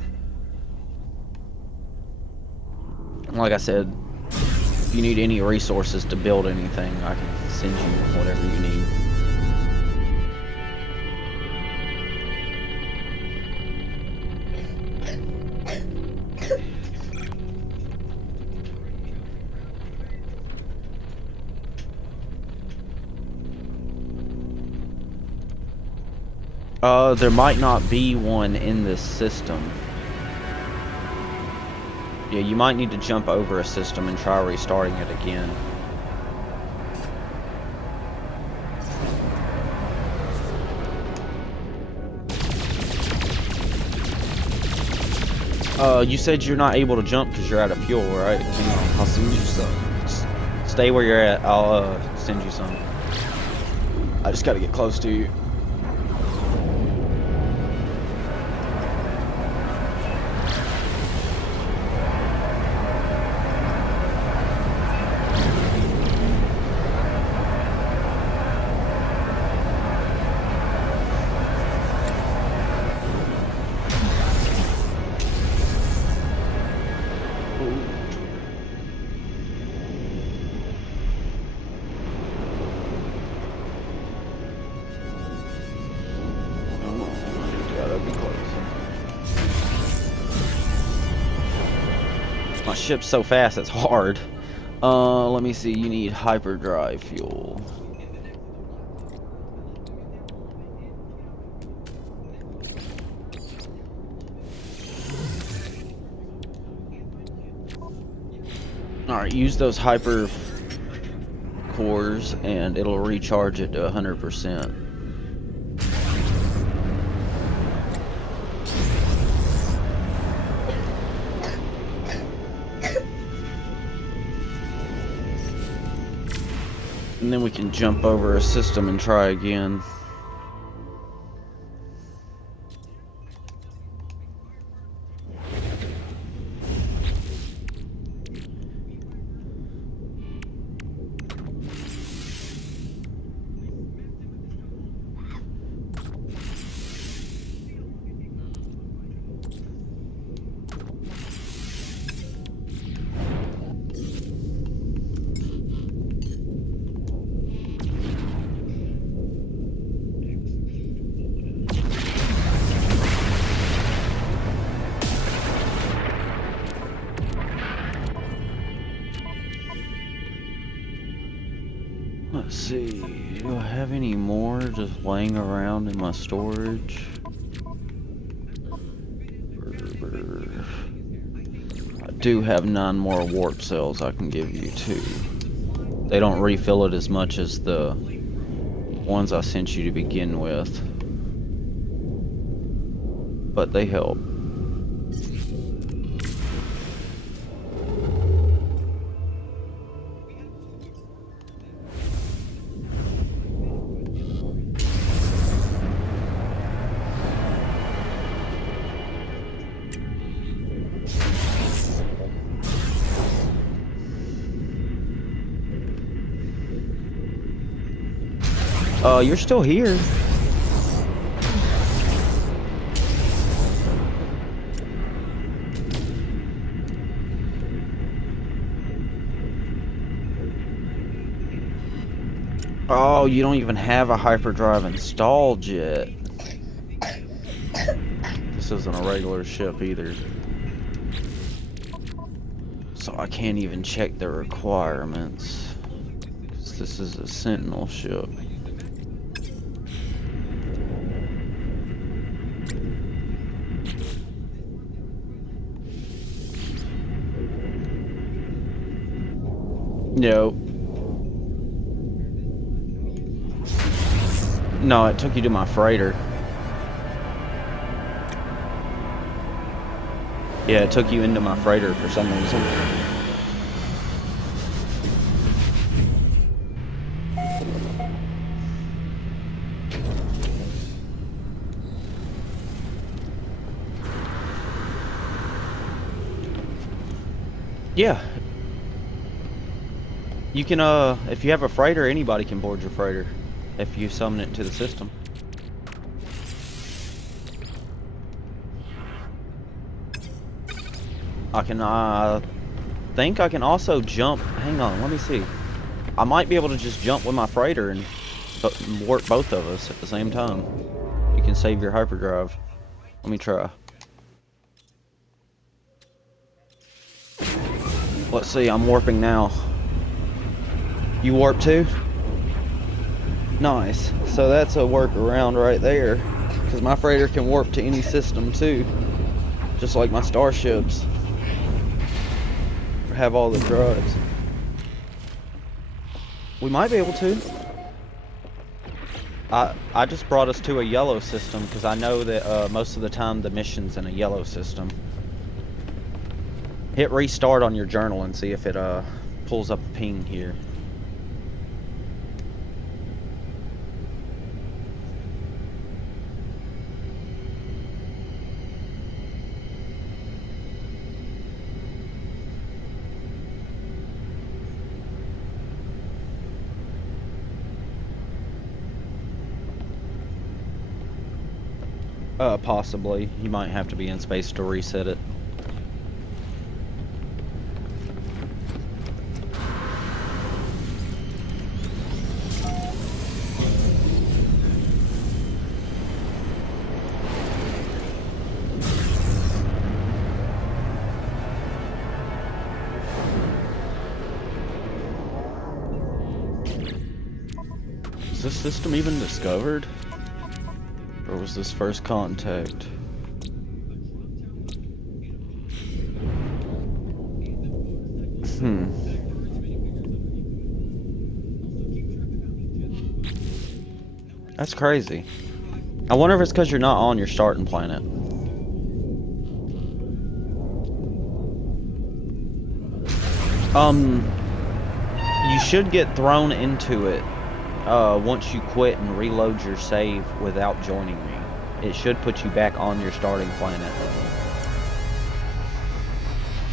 Like I said, if you need any resources to build anything, I can send you whatever you need. There might not be one in this system. Yeah, you might need to jump over a system and try restarting it again. You said you're not able to jump because you're out of fuel, right? Hang on, I'll send you some. Stay where you're at. I'll send you some. I just gotta get close to you. My ship's so fast, it's hard. Let me see. You need hyperdrive fuel. Alright, use those hyper cores and it'll recharge it to 100%. And then we can jump over a system and try again. Let's see, do I have any more just laying around in my storage? I do have 9 more warp cells I can give you too. They don't refill it as much as the ones I sent you to begin with, but they help. You're still here. Oh, you don't even have a hyperdrive installed yet. This isn't a regular ship either. So I can't even check the requirements. 'Cause this is a Sentinel ship. No. No, it took you to my freighter. Yeah, it took you into my freighter for some reason. Yeah. You can, if you have a freighter, anybody can board your freighter if you summon it to the system. I can, think I can also jump. Hang on, let me see. I might be able to just jump with my freighter and warp both of us at the same time. You can save your hyperdrive. Let me try. Let's see, I'm warping now. You warp too? Nice. So that's a workaround right there. Because my freighter can warp to any system too. Just like my starships. have all the drives. We might be able to. I just brought us to a yellow system because I know that most of the time the mission's in a yellow system. Hit restart on your journal and see if it pulls up a ping here. Possibly. You might have to be in space to reset it. Is this system even discovered? Or was this first contact? That's crazy. I wonder if it's because you're not on your starting planet. You should get thrown into it once you quit and reload your save without joining me. It should put you back on your starting planet.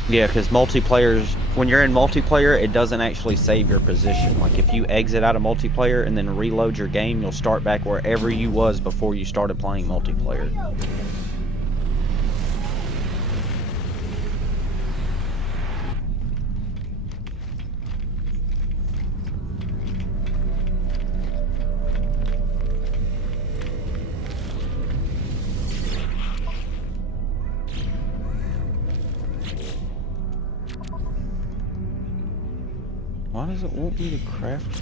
Yeah, because multiplayers, when you're in multiplayer, it doesn't actually save your position. Like if you exit out of multiplayer and then reload your game, you'll start back wherever you was before you started playing multiplayer. Why does it want me to craft?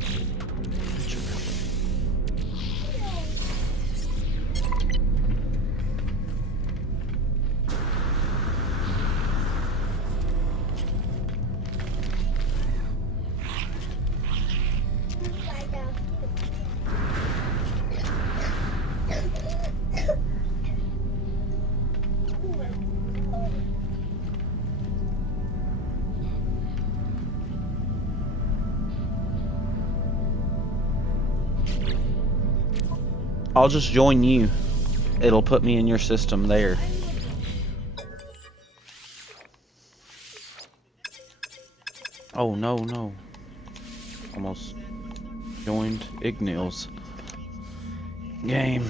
I'll just join you. It'll put me in your system there. Oh no, no. Almost joined Ignil's game.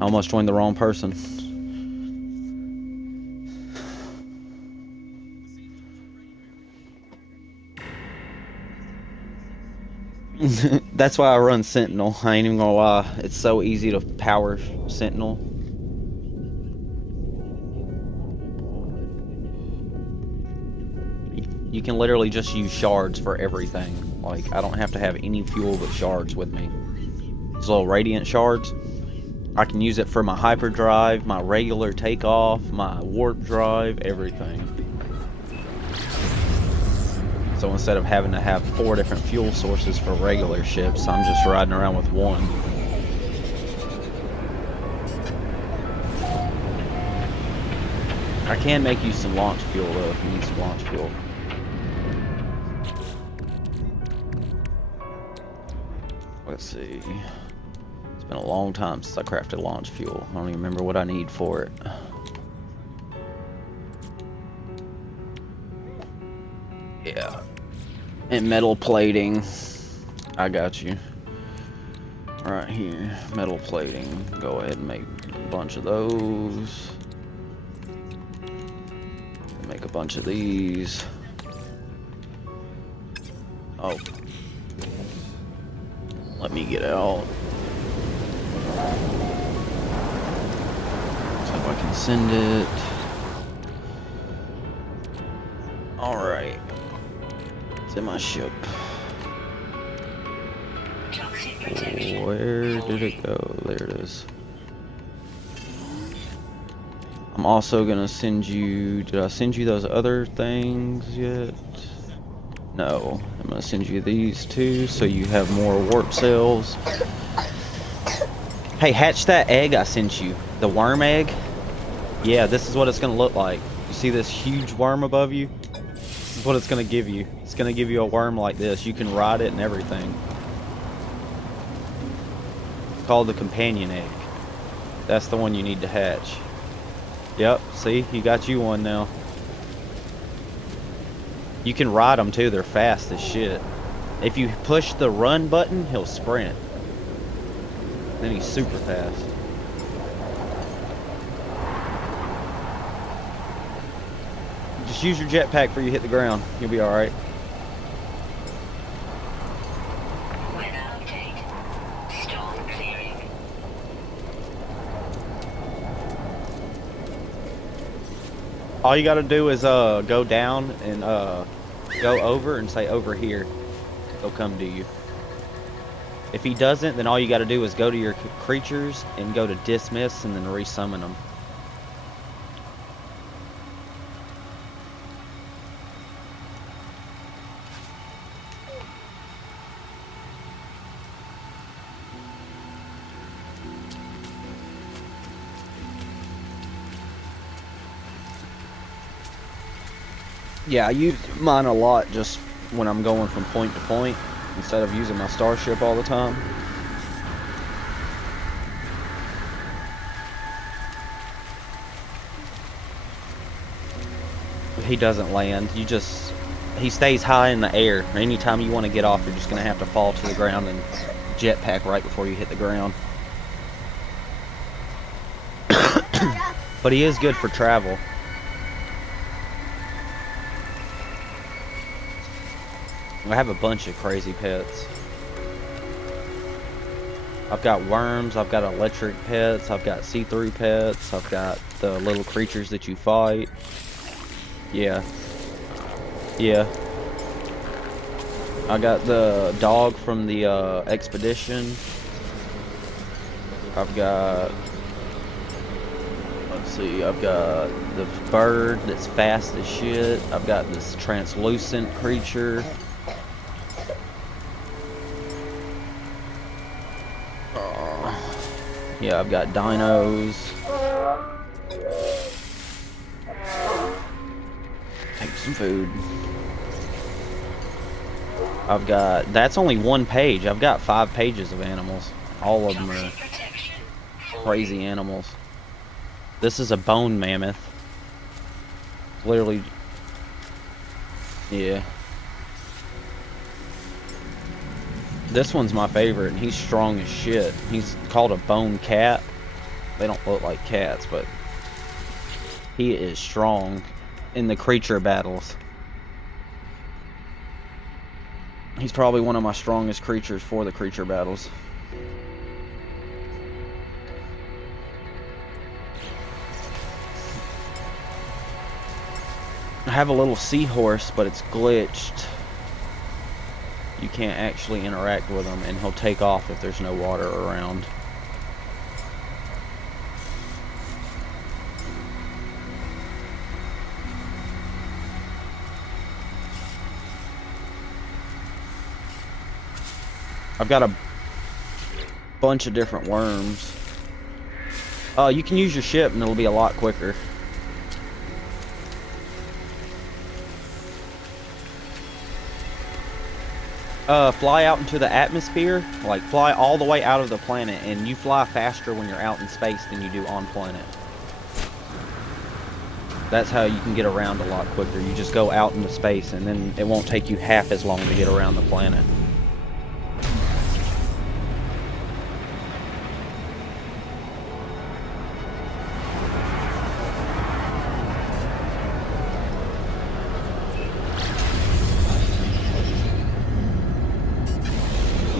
I almost joined the wrong person. That's why I run Sentinel. I ain't even gonna lie. It's so easy to power Sentinel. You can literally just use shards for everything. Like, I don't have to have any fuel but shards with me. These little radiant shards. I can use it for my hyperdrive, my regular takeoff, my warp drive, everything. So instead of having to have 4 different fuel sources for regular ships, I'm just riding around with one. I can make you some launch fuel though if you need some launch fuel. Let's see. It's been a long time since I crafted launch fuel. I don't even remember what I need for it. Yeah. And metal plating. I got you. Right here. Metal plating. Go ahead and make a bunch of those. Make a bunch of these. Oh. Let me get out. So if I can send it. Alright. It's in my ship. Where did it go? There it is. I'm also gonna send you. Did I send you those other things yet? No. I'm gonna send you these two so you have more warp cells. Hey, hatch that egg I sent you. The worm egg. Yeah, this is what it's gonna look like. You see this huge worm above you? This is what it's gonna give you. It's gonna give you a worm like this. You can ride it and everything. It's called the companion egg. That's the one you need to hatch. Yep, see? He got you one now. You can ride them too. They're fast as shit. If you push the run button, he'll sprint. Then he's super fast. Just use your jetpack before you hit the ground. You'll be alright. Weather update. Storm clearing. All you gotta do is go down and go over and say over here. He'll come to you. If he doesn't, then all you gotta do is go to your creatures and go to dismiss and then resummon them. Yeah, I use mine a lot just when I'm going from point to point instead of using my starship all the time. He doesn't land. He stays high in the air. Anytime you want to get off, you're just going to have to fall to the ground and jetpack right before you hit the ground. But he is good for travel. I have a bunch of crazy pets. I've got worms, I've got electric pets, I've got see-through pets, I've got the little creatures that you fight. Yeah. Yeah. I got the dog from the expedition. I've got... Let's see, I've got the bird that's fast as shit. I've got this translucent creature. Yeah, I've got dinos. Take some food. I've got... That's only one page. I've got 5 pages of animals. All of them are crazy animals. This is a bone mammoth. Literally... Yeah. This one's my favorite, and he's strong as shit. He's called a bone cat. They don't look like cats, but he is strong in the creature battles. He's probably one of my strongest creatures for the creature battles. I have a little seahorse, but it's glitched. You can't actually interact with him, and he'll take off if there's no water around. I've got a bunch of different worms. You can use your ship and it'll be a lot quicker. Fly out into the atmosphere, like fly all the way out of the planet, and you fly faster when you're out in space than you do on planet. That's how you can get around a lot quicker. You just go out into space and then it won't take you half as long to get around the planet.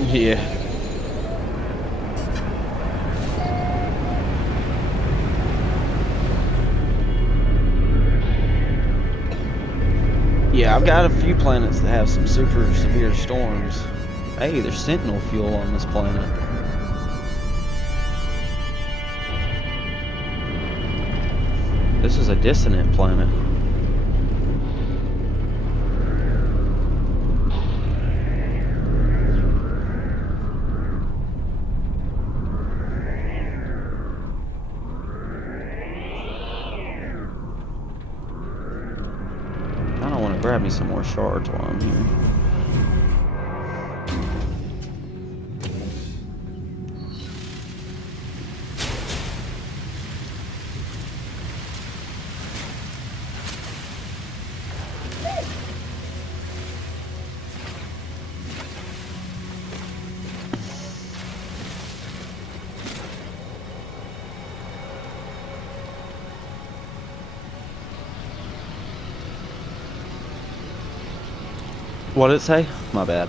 Yeah. Yeah, I've got a few planets that have some super severe storms. Hey, there's Sentinel fuel on this planet. This is a dissonant planet. I don't want to grab me some more shards while I'm here. What did it say? My bad.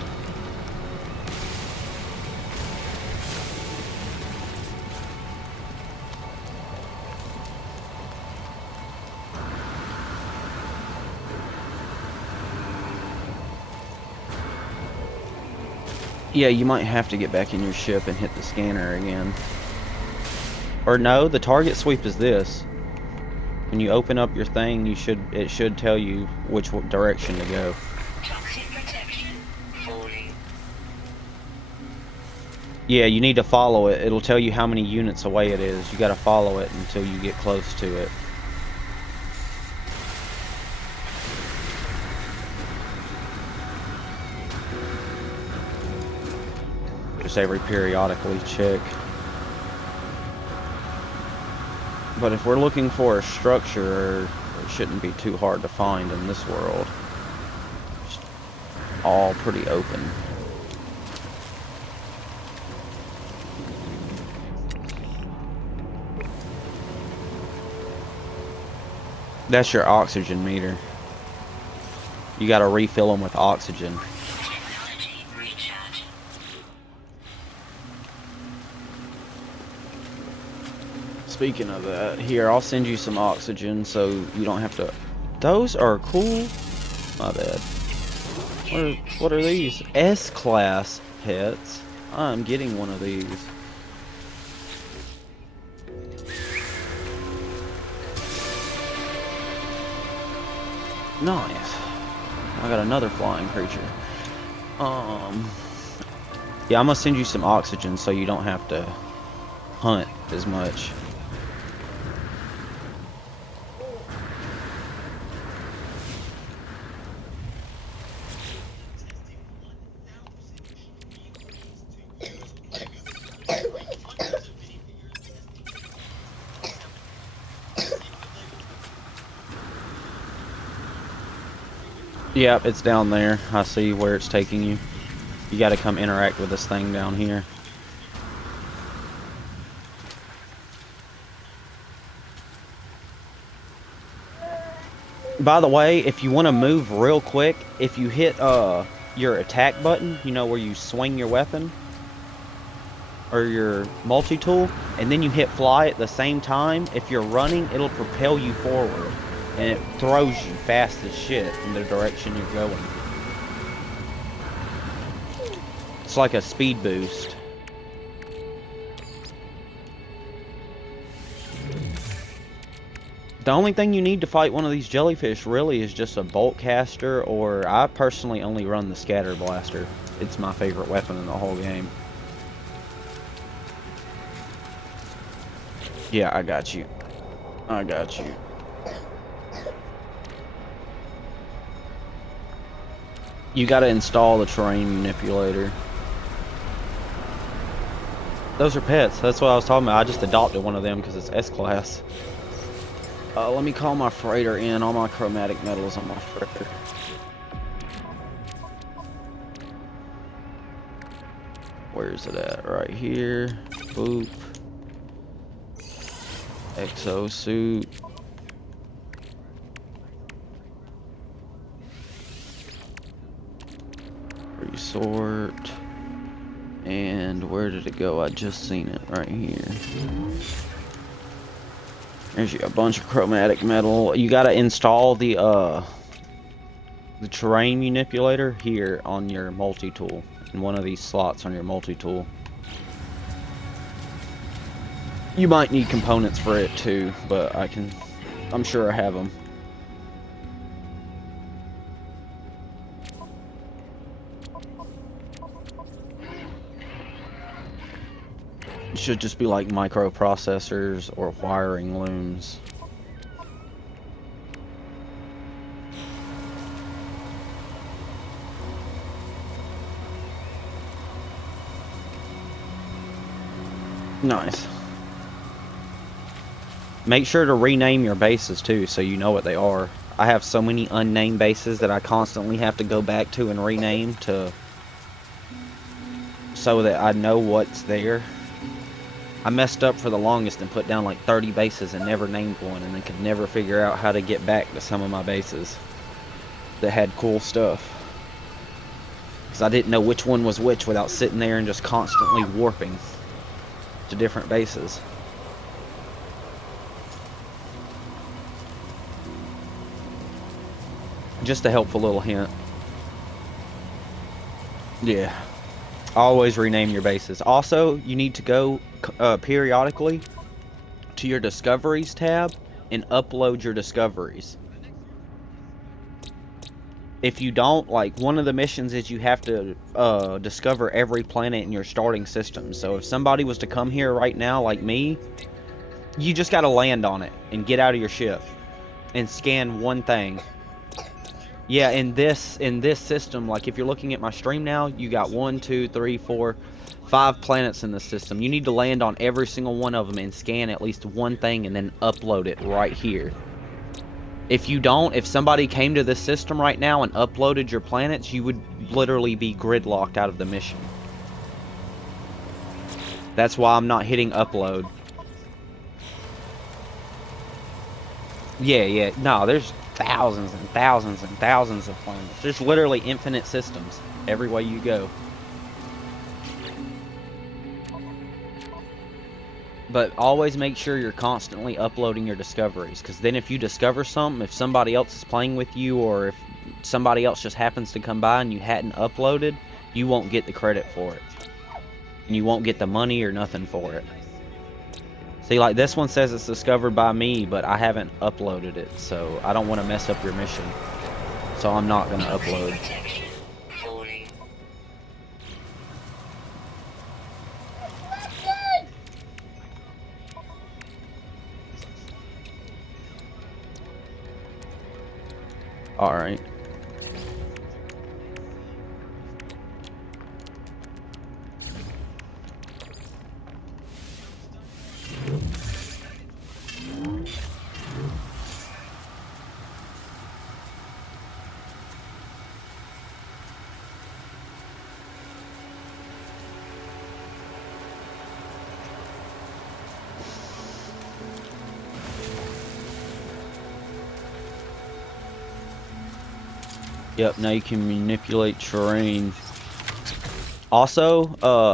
Yeah, you might have to get back in your ship and hit the scanner again. Or no, the target sweep is this. When you open up your thing, it should tell you which direction to go. Toxic protection falling. Yeah, you need to follow it. It'll tell you how many units away it is. You gotta follow it until you get close to it. Just every periodically check. But if we're looking for a structure, it shouldn't be too hard to find in this world. It's all pretty open. That's your oxygen meter. You gotta refill them with oxygen. Technology recharge. Speaking of that, here, I'll send you some oxygen so you don't have to... Those are cool. My bad. What are these? S-class pets. I'm getting one of these. Nice. I got another flying creature. Yeah, I'm gonna send you some oxygen so you don't have to hunt as much. Yep, it's down there. I see where it's taking you. You gotta come interact with this thing down here. By the way, if you want to move real quick, if you hit your attack button, you know where you swing your weapon or your multi-tool, and then you hit fly at the same time, if you're running, it'll propel you forward. And it throws you fast as shit in the direction you're going. It's like a speed boost. The only thing you need to fight one of these jellyfish really is just a bolt caster, or I personally only run the scatter blaster. It's my favorite weapon in the whole game. Yeah, I got you. I got you. You gotta install the terrain manipulator. Those are pets. That's what I was talking about. I just adopted one of them because it's S-class. Let me call my freighter in. All my chromatic metals on my freighter. Where's it at? Right here. Boop. Exosuit. Resort. And where did it go? I just seen it right here. There's a bunch of chromatic metal. You gotta install the terrain manipulator here on your multi-tool. In one of these slots on your multi-tool. You might need components for it too, but I can I'm sure I have them. It should just be like microprocessors or wiring looms. Nice. Make sure to rename your bases too, so you know what they are. I have so many unnamed bases that I constantly have to go back to and rename so that I know what's there. I messed up for the longest and put down like 30 bases and never named one, and then could never figure out how to get back to some of my bases that had cool stuff. Because I didn't know which one was which without sitting there and just constantly warping to different bases. Just a helpful little hint. Yeah. Always rename your bases. Also, you need to go periodically to your discoveries tab and upload your discoveries. If you don't, like, one of the missions is you have to discover every planet in your starting system. So if somebody was to come here right now, like me, you just gotta land on it and get out of your ship and scan one thing. Yeah, in this system, like if you're looking at my stream now, you got 1, 2, 3, 4, 5 planets in the system. You need to land on every single one of them and scan at least one thing and then upload it right here. If you don't, if somebody came to this system right now and uploaded your planets, you would literally be gridlocked out of the mission. That's why I'm not hitting upload. Yeah, no, there's thousands and thousands and thousands of planets. There's literally infinite systems every way you go. But always make sure you're constantly uploading your discoveries, because then if you discover something, if somebody else is playing with you, or if somebody else just happens to come by and you hadn't uploaded, you won't get the credit for it. And you won't get the money or nothing for it. See, like this one says it's discovered by me, but I haven't uploaded it, so I don't want to mess up your mission. So I'm not going to upload. Protection. Falling. Alright. Yep, now you can manipulate terrain. Also,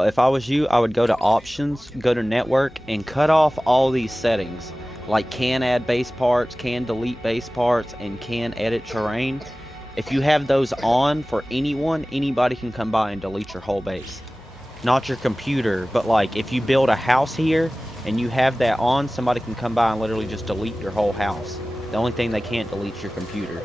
if I was you, I would go to options, go to network, and cut off all these settings. Like can add base parts, can delete base parts, and can edit terrain. If you have those on for anyone, anybody can come by and delete your whole base. Not your computer, but like if you build a house here and you have that on, somebody can come by and literally just delete your whole house. The only thing they can't delete is your computer.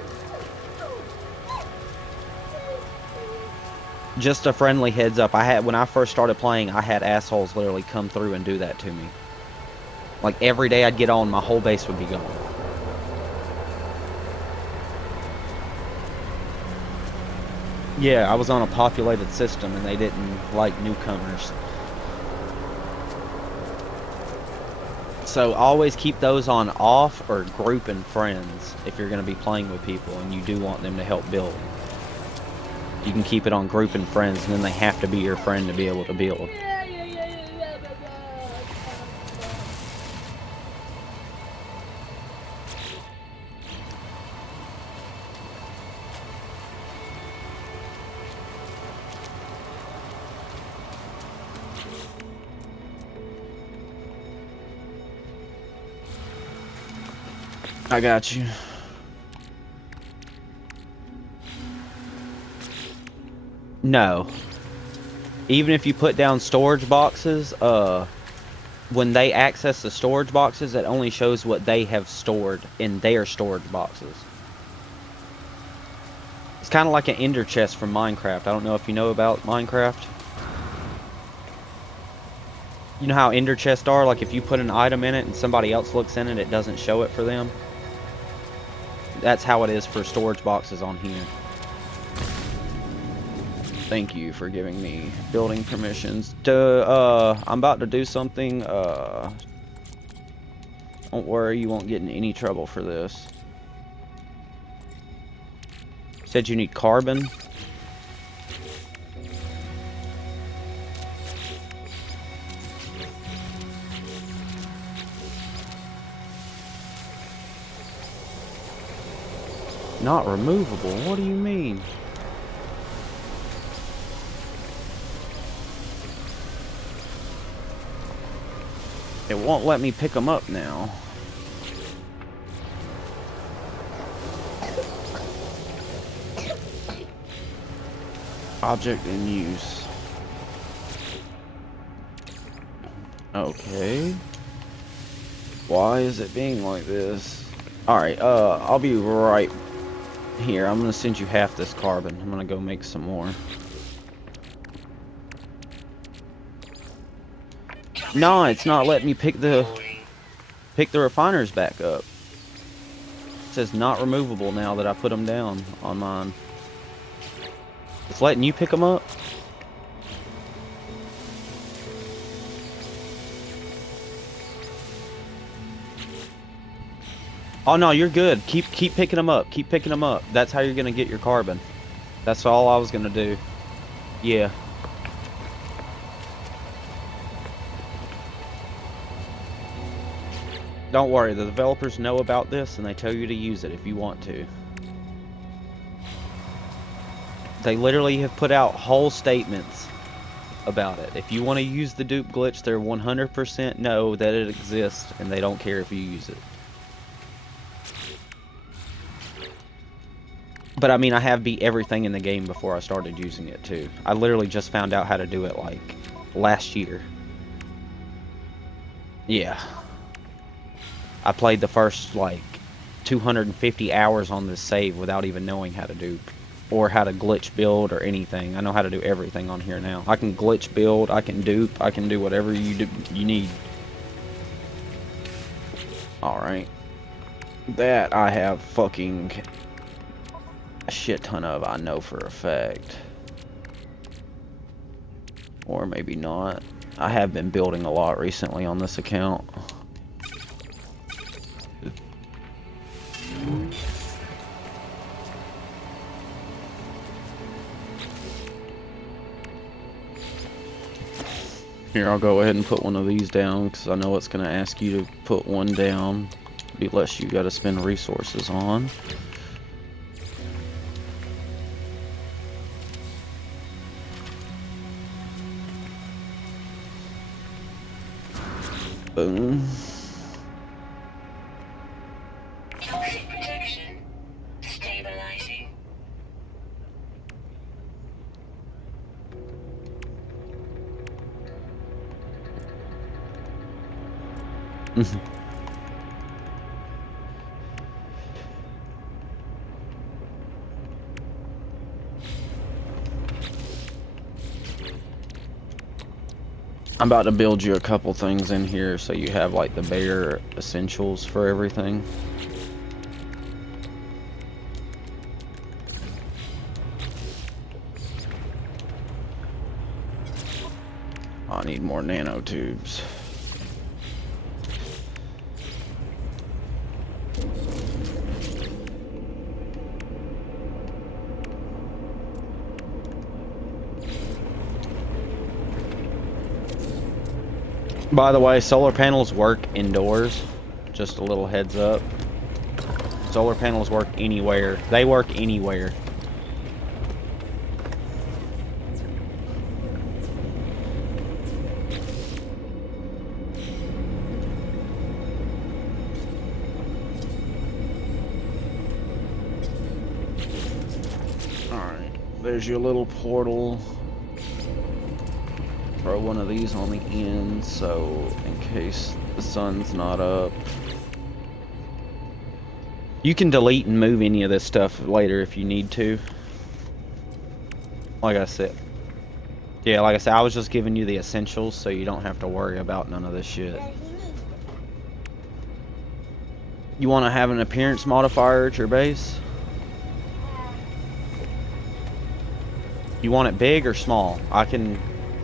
Just a friendly heads up. When I first started playing, I had assholes literally come through and do that to me. Like every day I'd get on, my whole base would be gone. Yeah, I was on a populated system and they didn't like newcomers. So always keep those on off or group and friends if you're going to be playing with people and you do want them to help build. You can keep it on group and friends, and then they have to be your friend to be able to build. I got you. No. Even if you put down storage boxes, when they access the storage boxes, it only shows what they have stored in their storage boxes. It's kind of like an ender chest from Minecraft. I don't know if you know about Minecraft. You know how ender chests are? Like if you put an item in it and somebody else looks in it, it doesn't show it for them. That's how it is for storage boxes on here. Thank you for giving me building permissions. I'm about to do something. Don't worry, you won't get in any trouble for this. Said you need carbon. Not removable? What do you mean? It won't let me pick them up now. Object in use. Okay. Why is it being like this? Alright, I'll be right here. I'm gonna send you half this carbon. I'm gonna go make some more. No, it's not letting me pick the refiners back up. It says not removable now that I put them down on mine. It's letting you pick them up? Oh no, you're good. Keep picking them up. Keep picking them up. That's how you're gonna get your carbon. That's all I was gonna do. Yeah. Don't worry, the developers know about this and they tell you to use it if you want to. They literally have put out whole statements about it. If you want to use the dupe glitch, they're 100% know that it exists and they don't care if you use it. But I mean, I have beat everything in the game before I started using it too. I literally just found out how to do it like last year. Yeah. I played the first like 250 hours on this save without even knowing how to dupe or how to glitch build or anything. I know how to do everything on here now. I can glitch build, I can dupe, I can do whatever you need. Alright. That I have fucking a shit ton of, I know for a fact. Or maybe not. I have been building a lot recently on this account. Here, I'll go ahead and put one of these down because I know it's going to ask you to put one down unless you got to spend resources on. Boom. Toxic protection. Stabilizing. I'm about to build you a couple things in here so you have like the bare essentials for everything. I need more nanotubes. By the way, solar panels work indoors. Just a little heads up. Solar panels work anywhere. They work anywhere. Alright, there's your little portal. Throw one of these on the end, so in case the sun's not up. You can delete and move any of this stuff later if you need to. Like I said. Yeah, like I said, I was just giving you the essentials so you don't have to worry about none of this shit. Yeah, he needs it. You want to have an appearance modifier at your base? You want it big or small? I can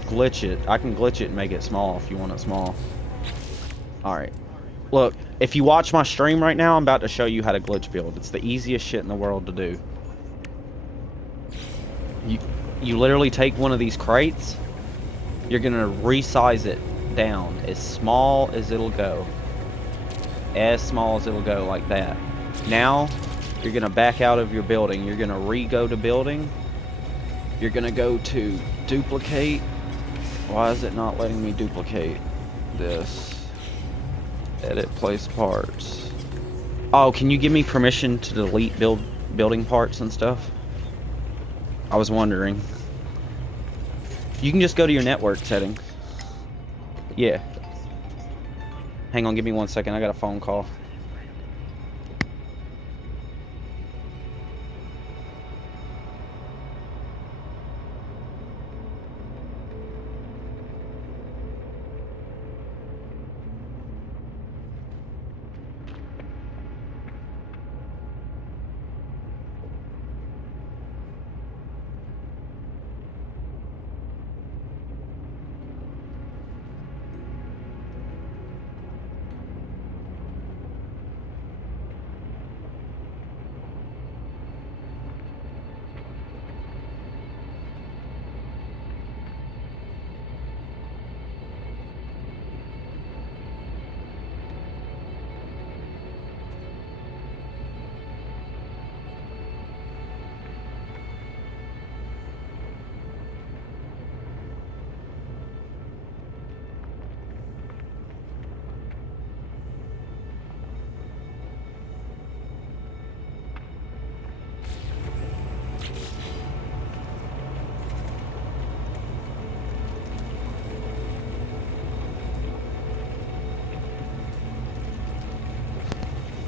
glitch it. I can glitch it and make it small if you want it small. Alright. Look, if you watch my stream right now, I'm about to show you how to glitch build. It's the easiest shit in the world to do. You literally take one of these crates. You're going to resize it down as small as it'll go. As small as it'll go, like that. Now, you're going to back out of your building. You're going to re-go to building. You're going to go to duplicate. Why is it not letting me duplicate this? Edit place parts. Oh, can you give me permission to delete building parts and stuff? I was wondering. You can just go to your network settings. Yeah. Hang on, give me 1 second. I got a phone call.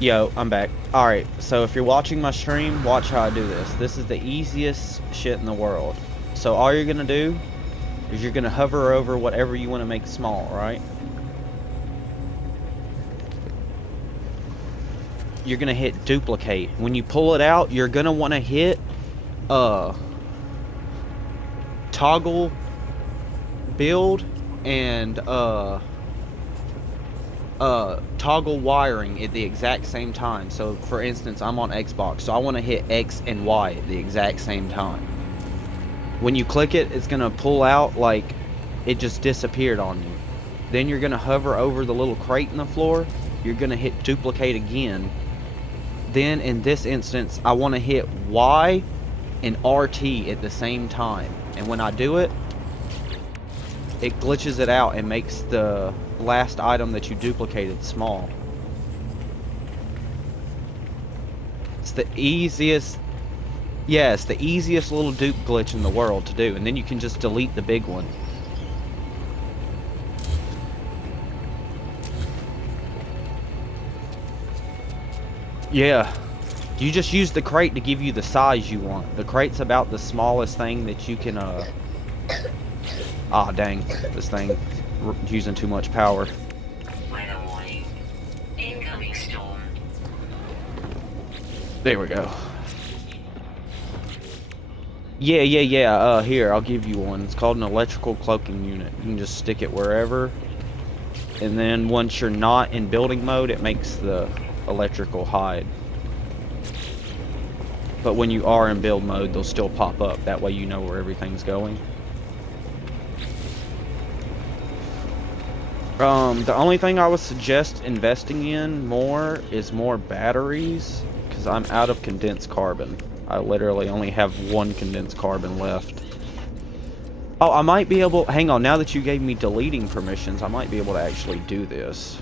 Yo, I'm back. Alright, so if you're watching my stream, watch how I do this. This is the easiest shit in the world. So all you're gonna do is you're gonna hover over whatever you want to make small, right? You're gonna hit duplicate. When you pull it out, you're gonna want to hit toggle build and toggle wiring at the exact same time. So for instance, I'm on Xbox, so I want to hit X and Y at the exact same time. When you click it, it's gonna pull out like it just disappeared on you. Then you're gonna hover over the little crate in the floor. You're gonna hit duplicate again. Then in this instance, I want to hit Y and RT at the same time. And when I do it, it glitches it out and makes the last item that you duplicated small. It's the easiest, yeah, it's the easiest little dupe glitch in the world to do. And then you can just delete the big one. Yeah, you just use the crate to give you the size you want. The crate's about the smallest thing that you can, ah, dang, this thing using too much power. Weather warning. Incoming storm. There we go. Yeah, here, I'll give you one. It's called an electrical cloaking unit. You can just stick it wherever. And then once you're not in building mode, it makes the electrical hide. But when you are in build mode, they'll still pop up. That way you know where everything's going. The only thing I would suggest investing in more is more batteries, because I'm out of condensed carbon. I literally only have 1 condensed carbon left. Oh, I might be able... Hang on, now that you gave me deleting permissions, I might be able to actually do this.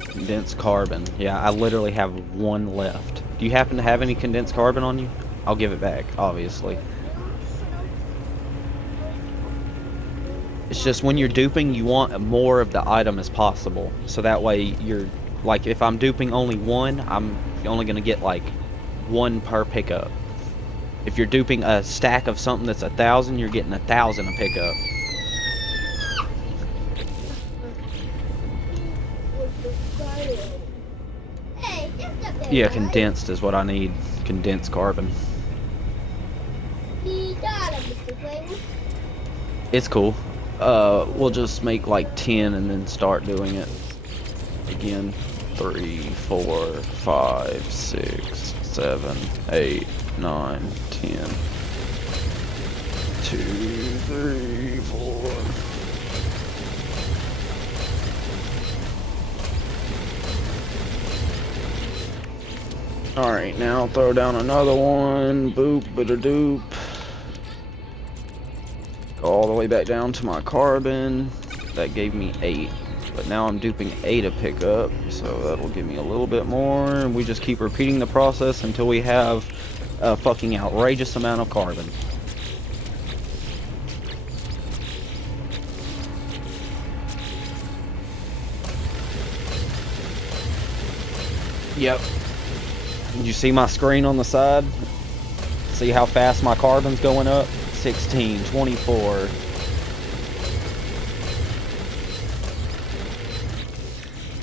Condensed carbon. Yeah, I literally have 1 left. Do you happen to have any condensed carbon on you? I'll give it back, obviously. It's just when you're duping, you want more of the item as possible. So that way you're, like, if I'm duping only one, I'm only going to get, like, one per pickup. If you're duping a stack of something that's 1,000, you're getting 1,000 a pickup. Hey, just up there. Yeah, guys. condensed is what I need. Condensed carbon. He got him, Mr. Flavor. It's cool. We'll just make like 10 and then start doing it again. 3, 4, 5, 6, 7, 8, 9, 10. 2, 3, 4. Alright, now throw down another one. Boop, bada-doop. Go all the way back down to my carbon. That gave me 8. But now I'm duping 8 a pickup, so that'll give me a little bit more. And we just keep repeating the process until we have a fucking outrageous amount of carbon. Yep. Did you see my screen on the side? See how fast my carbon's going up? 16, 24.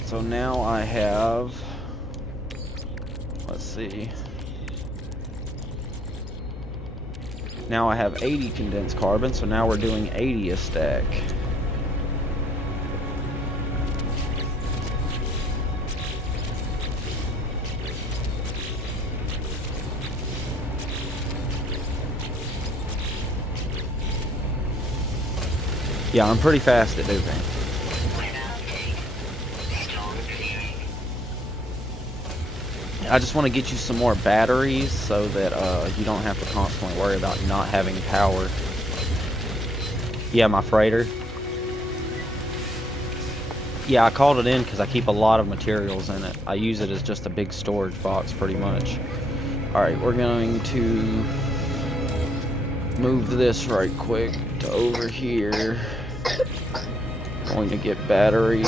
So now I have, let's see. Now I have 80 condensed carbon, so now we're doing 80 a stack. Yeah, I'm pretty fast at duping. Weather update. Storm clearing. I just want to get you some more batteries so that you don't have to constantly worry about not having power. Yeah, my freighter. Yeah, I called it in because I keep a lot of materials in it. I use it as just a big storage box pretty much. Alright, we're going to move this right quick to over here. Going to get battery.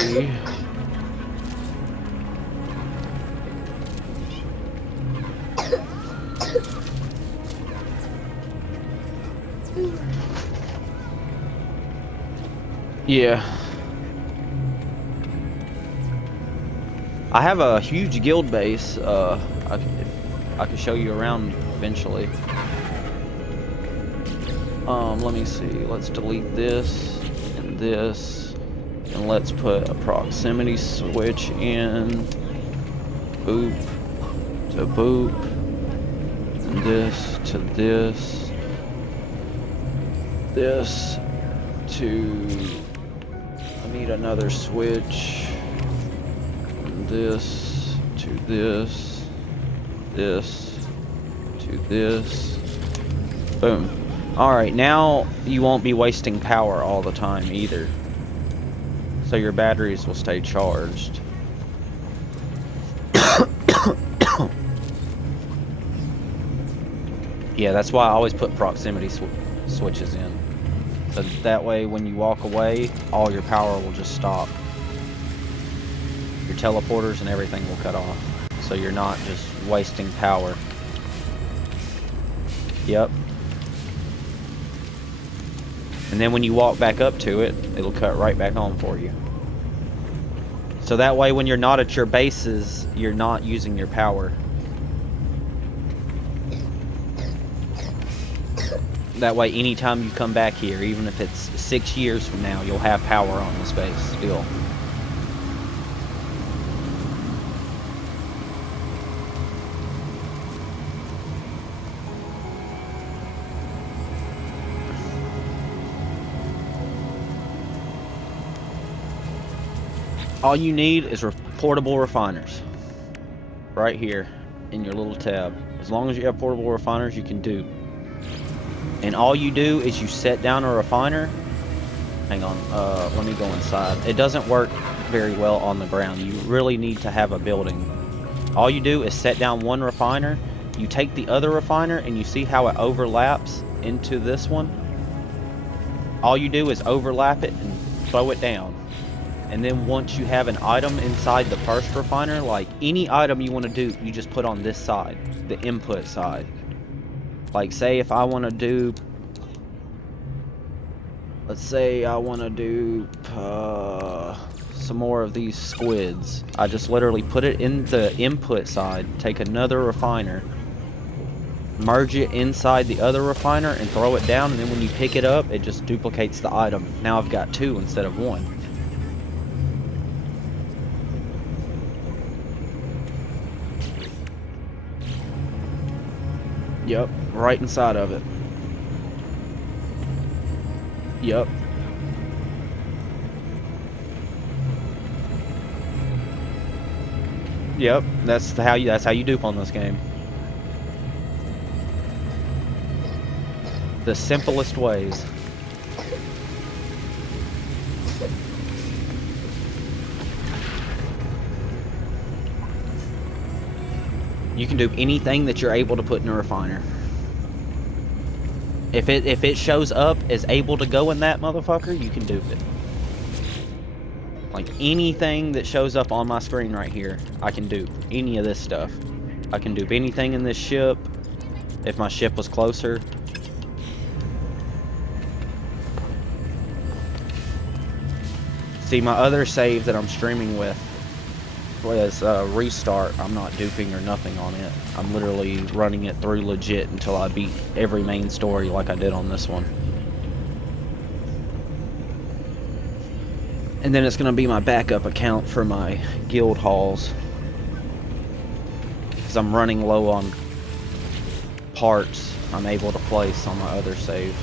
Yeah. I have a huge guild base. I can show you around eventually. Let me see. Let's delete this and this, and let's put a proximity switch in. Boop to boop, and this to this. This to. I need another switch. And this to this. This to this. Boom. Alright, now you won't be wasting power all the time either. So your batteries will stay charged. Yeah, that's why I always put proximity switches in. So that way when you walk away, all your power will just stop. Your teleporters and everything will cut off. So you're not just wasting power. Yep. And then when you walk back up to it, it'll cut right back on for you. So that way when you're not at your bases, you're not using your power. That way anytime you come back here, even if it's 6 years from now, you'll have power on this base still. All you need is portable refiners. Right here in your little tab. As long as you have portable refiners, you can dupe. And all you do is you set down a refiner. Hang on, let me go inside. It doesn't work very well on the ground. You really need to have a building. All you do is set down one refiner. you take the other refiner and you see how it overlaps into this one. All you do is overlap it and throw it down. And then once you have an item inside the first refiner, like any item you want to do, you just put on this side, the input side. Like say if I want to do, let's say I want to do some more of these squids. I just literally put it in the input side, take another refiner, merge it inside the other refiner and throw it down, and then when you pick it up, it just duplicates the item. Now I've got 2 instead of 1. Yep, right inside of it. Yep. Yep, that's how you dupe on this game. The simplest ways. You can dupe anything that you're able to put in a refiner. If it shows up as able to go in that motherfucker, you can dupe it. Like anything that shows up on my screen right here, I can dupe. Any of this stuff. I can dupe anything in this ship. If my ship was closer. See, my other save that I'm streaming with was Restart. I'm not duping or nothing on it. I'm literally running it through legit until I beat every main story like I did on this one. And then it's going to be my backup account for my guild halls. Because I'm running low on parts I'm able to place on my other save.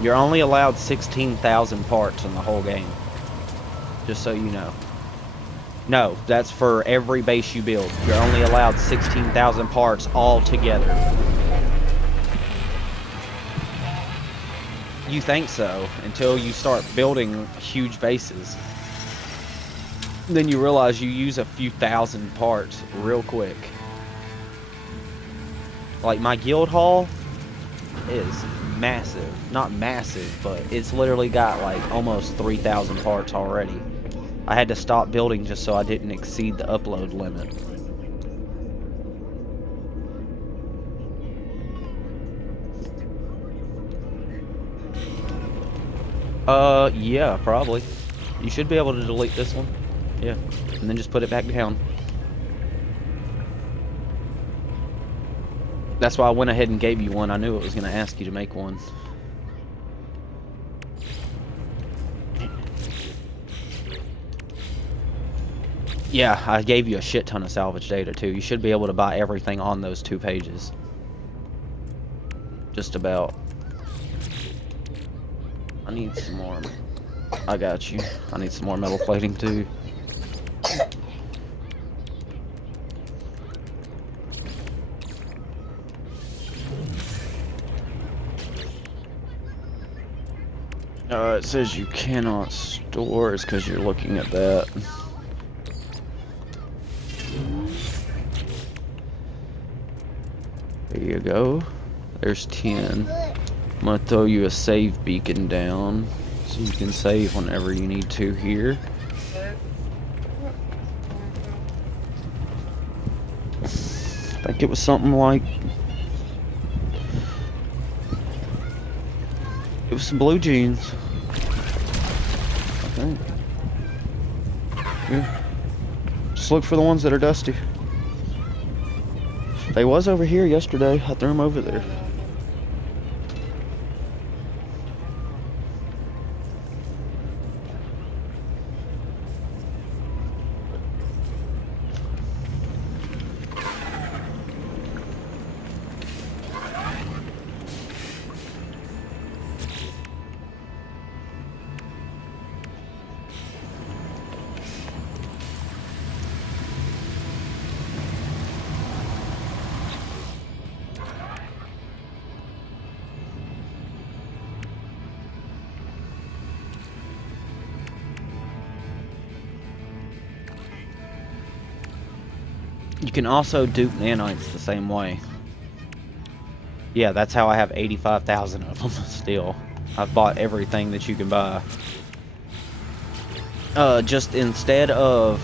You're only allowed 16,000 parts in the whole game. Just so you know. No, that's for every base you build. You're only allowed 16,000 parts all together. You think so, until you start building huge bases. Then you realize you use a few thousand parts real quick. Like my guild hall is massive. Not massive, but it's literally got like almost 3,000 parts already. I had to stop building just so I didn't exceed the upload limit. Yeah, probably. You should be able to delete this one. Yeah, and then just put it back down. That's why I went ahead and gave you one. I knew it was going to ask you to make one. Yeah, I gave you a shit ton of salvage data too. You should be able to buy everything on those 2 pages. Just about. I need some more. I got you. I need some more metal plating too. It says you cannot store. It's because you're looking at that. There you go. There's 10. I'm gonna throw you a save beacon down so you can save whenever you need to here. I think it was something like, it was some blue jeans, I think. Yeah. Just look for the ones that are dusty. They was over here yesterday. I threw them over there. You can also dupe nanites the same way. Yeah, that's how I have 85,000 of them still. I've bought everything that you can buy. Just instead of...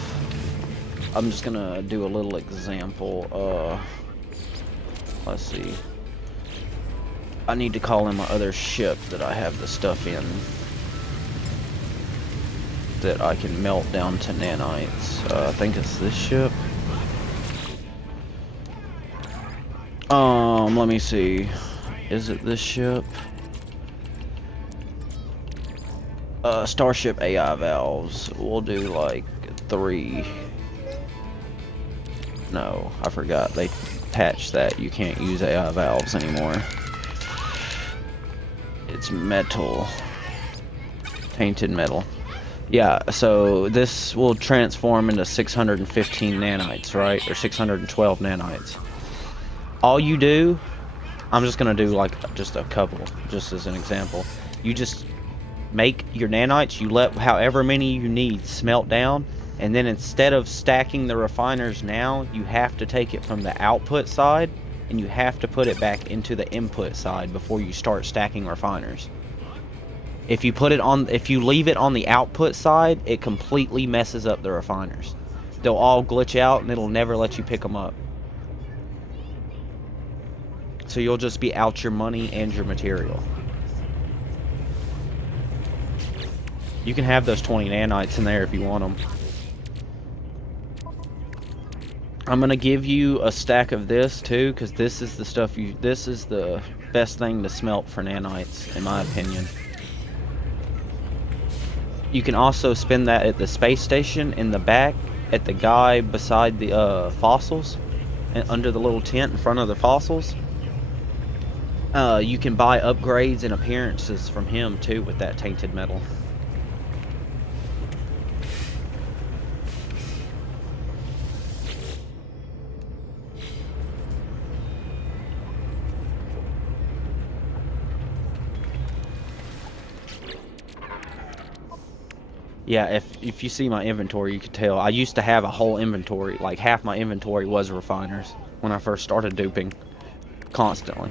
I'm just gonna do a little example. Let's see. I need to call in my other ship that I have the stuff in. That I can melt down to nanites. I think it's this ship. Let me see. Is it this ship? Starship AI valves. We'll do like 3. No, I forgot. They patched that. You can't use AI valves anymore. It's metal. Tainted metal. Yeah, so this will transform into 615 nanites, right? Or 612 nanites. All you do, I'm just gonna do like just a couple, just as an example. You just make your nanites, you let however many you need smelt down, and then instead of stacking the refiners now, you have to take it from the output side and you have to put it back into the input side before you start stacking refiners. If you leave it on the output side, it completely messes up the refiners. They'll all glitch out and it'll never let you pick them up. So you'll just be out your money and your material. You can have those 20 nanites in there if you want them. I'm gonna give you a stack of this too, because this is the stuff this is the best thing to smelt for nanites, in my opinion. You can also spend that at the space station in the back, at the guy beside the fossils, and under the little tent in front of the fossils. You can buy upgrades and appearances from him too with that tainted metal. Yeah, if you see my inventory, you can tell I used to have a whole inventory. Like half my inventory was refiners when I first started duping constantly.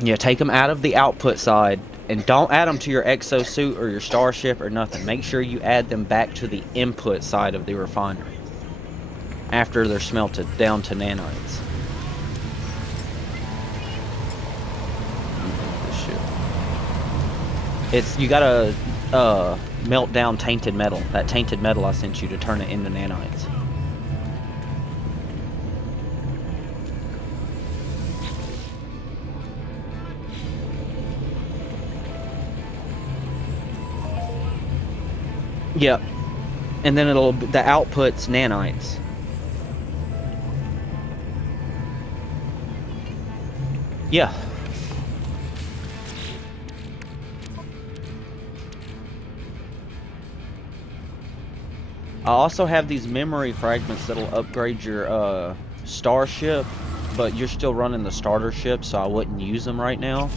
Yeah, take them out of the output side and don't add them to your exosuit or your starship or nothing. Make sure you add them back to the input side of the refinery after they're smelted down to nanites. You gotta melt down tainted metal. That tainted metal I sent you to turn it into nanites. Yep. And then the output's nanites. Yeah. I also have these memory fragments that'll upgrade your starship, but you're still running the starter ship, so I wouldn't use them right now.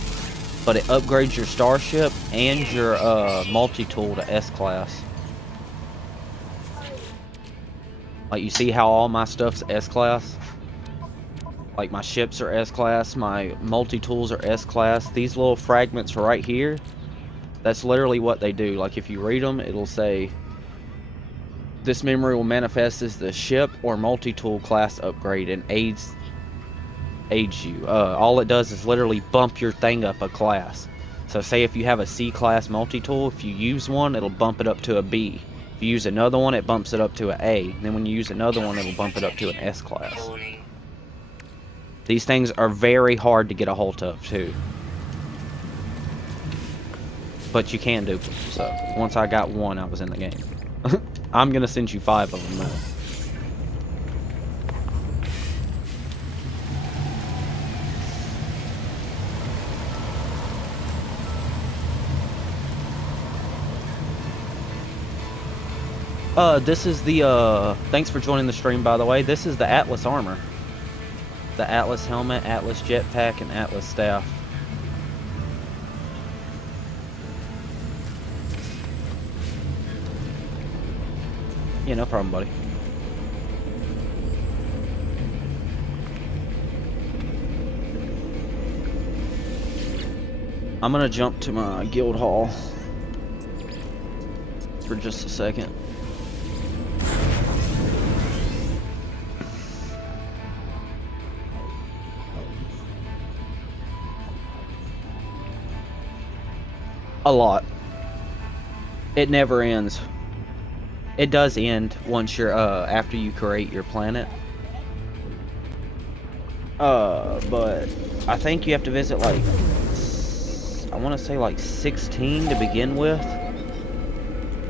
But it upgrades your starship and your multi-tool to S-class. Like, you see how all my stuff's S-class? Like, my ships are S-class, my multi-tools are S-class. These little fragments right here, that's literally what they do. Like, if you read them, it'll say, this memory will manifest as the ship or multi-tool class upgrade and aids you. All it does is literally bump your thing up a class. So say if you have a C-class multi-tool, if you use one, it'll bump it up to a B. If you use another one, it bumps it up to an A. Then when you use another one, it'll bump it up to an S-class. These things are very hard to get a hold of, too. But you can dupe them, so once I got one, I was in the game. I'm gonna send you 5 of them, though. This is the, thanks for joining the stream, by the way. This is the Atlas armor. The Atlas helmet, Atlas jetpack, and Atlas staff. Yeah, no problem, buddy. I'm gonna jump to my guild hall for just a second. A lot. It never ends. It does end once you're after you create your planet. But I think you have to visit like I want to say like 16 to begin with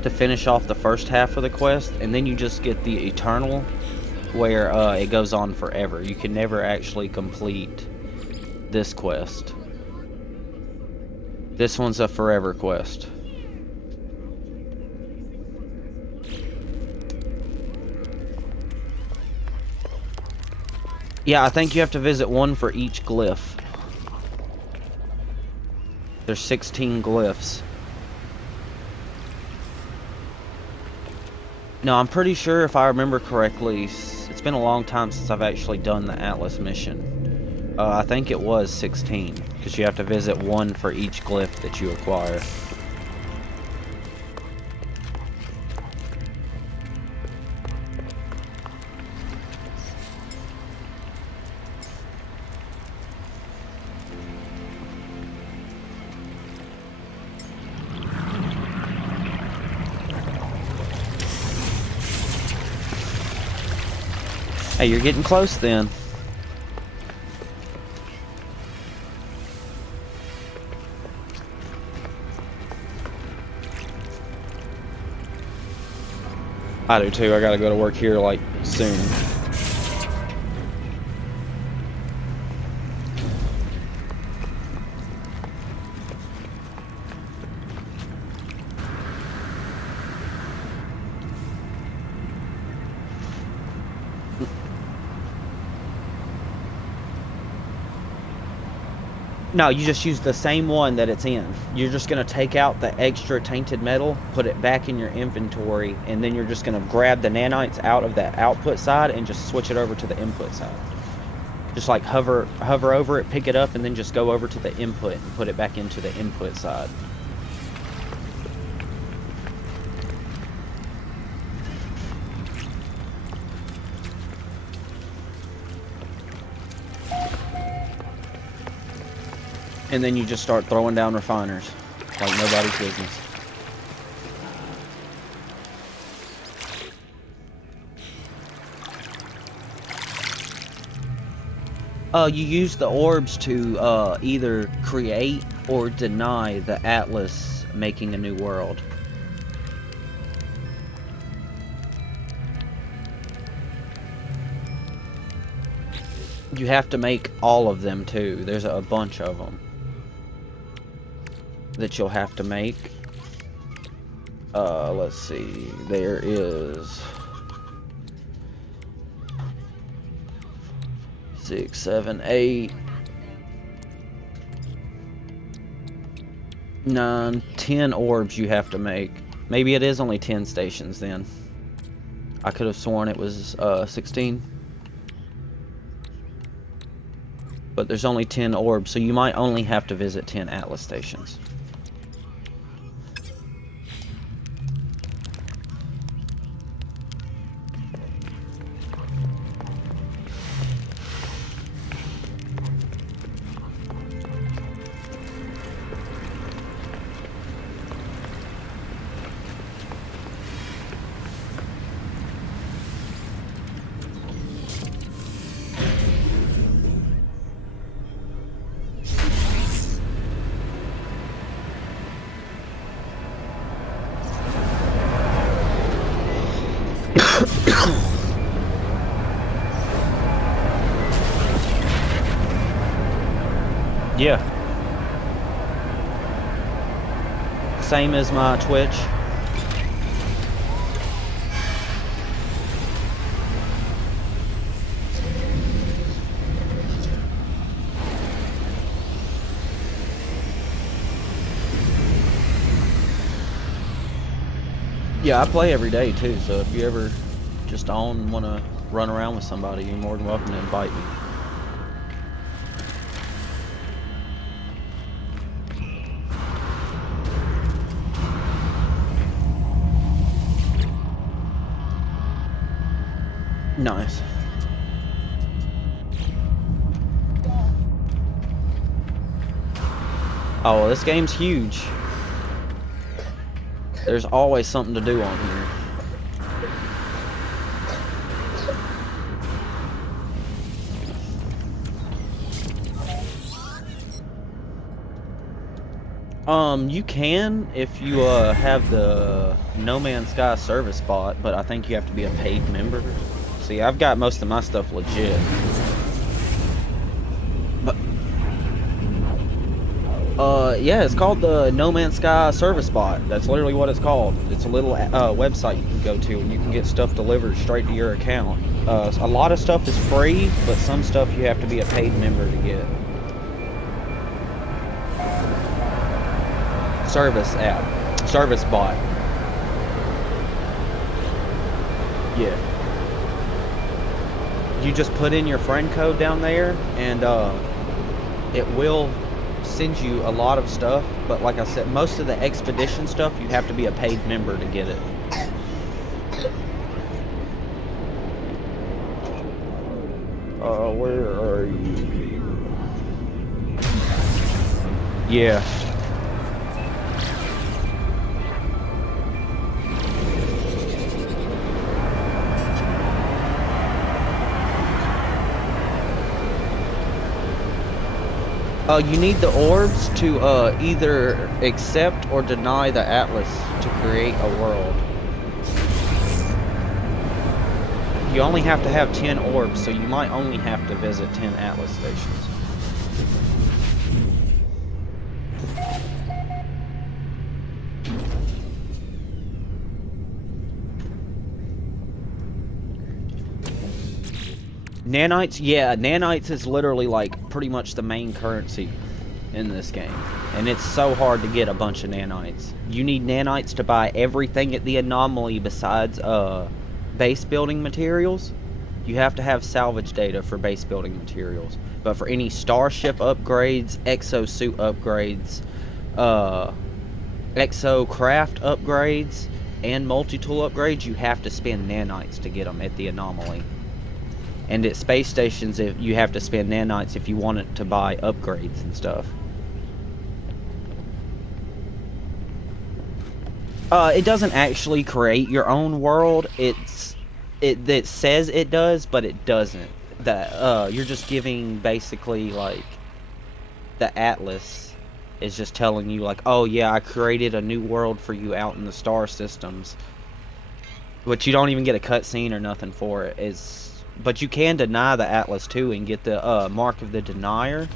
to finish off the first half of the quest, and then you just get the Eternal where it goes on forever. You can never actually complete this quest. This one's a forever quest. Yeah, I think you have to visit one for each glyph. There's 16 glyphs. No, I'm pretty sure if I remember correctly, it's been a long time since I've actually done the Atlas mission. I think it was 16, because you have to visit one for each glyph that you acquire. Hey, you're getting close then. I do too. I gotta go to work here like soon. No, you just use the same one that it's in. You're just going to take out the extra tainted metal, put it back in your inventory, and then you're just going to grab the nanites out of that output side and just switch it over to the input side. Just like hover over it, pick it up, and then just go over to the input and put it back into the input side. And then you just start throwing down refiners like nobody's business. You use the orbs to either create or deny the Atlas making a new world. You have to make all of them too. There's a bunch of them that you'll have to make. Let's see. There is 6, 7, 8, 9, 10 orbs you have to make. Maybe it is only 10 stations then. I could have sworn it was 16. But there's only 10 orbs, so you might only have to visit 10 Atlas stations. Yeah. Same as my Twitch. Yeah, I play every day too, so if you ever just want to run around with somebody, you're more than welcome to invite me. Nice. Oh, well, this game's huge. There's always something to do on here. You can if you have the No Man's Sky service bot, but I think you have to be a paid member. See, I've got most of my stuff legit. But yeah, it's called the No Man's Sky service bot. That's literally what it's called. It's a little website you can go to and you can get stuff delivered straight to your account. A lot of stuff is free, but some stuff you have to be a paid member to get. Service app. Service bot. Yeah. You just put in your friend code down there and it will send you a lot of stuff, but like I said, most of the expedition stuff you have to be a paid member to get it. Where are you? Yeah. You need the orbs to either accept or deny the Atlas to create a world. You only have to have 10 orbs, so you might only have to visit 10 Atlas stations. Nanites, yeah, nanites is literally like pretty much the main currency in this game. And it's so hard to get a bunch of nanites. You need nanites to buy everything at the anomaly besides base building materials. You have to have salvage data for base building materials. But for any starship upgrades, exosuit upgrades, exocraft upgrades, and multi-tool upgrades, you have to spend nanites to get them at the anomaly. And at space stations, if you have to spend nanites if you want it to buy upgrades and stuff. It doesn't actually create your own world. It says it does, but it doesn't. That you're just giving basically like the Atlas is just telling you like, oh yeah, I created a new world for you out in the star systems. But you don't even get a cutscene or nothing for it. But you can deny the Atlas too and get the Mark of the Denier.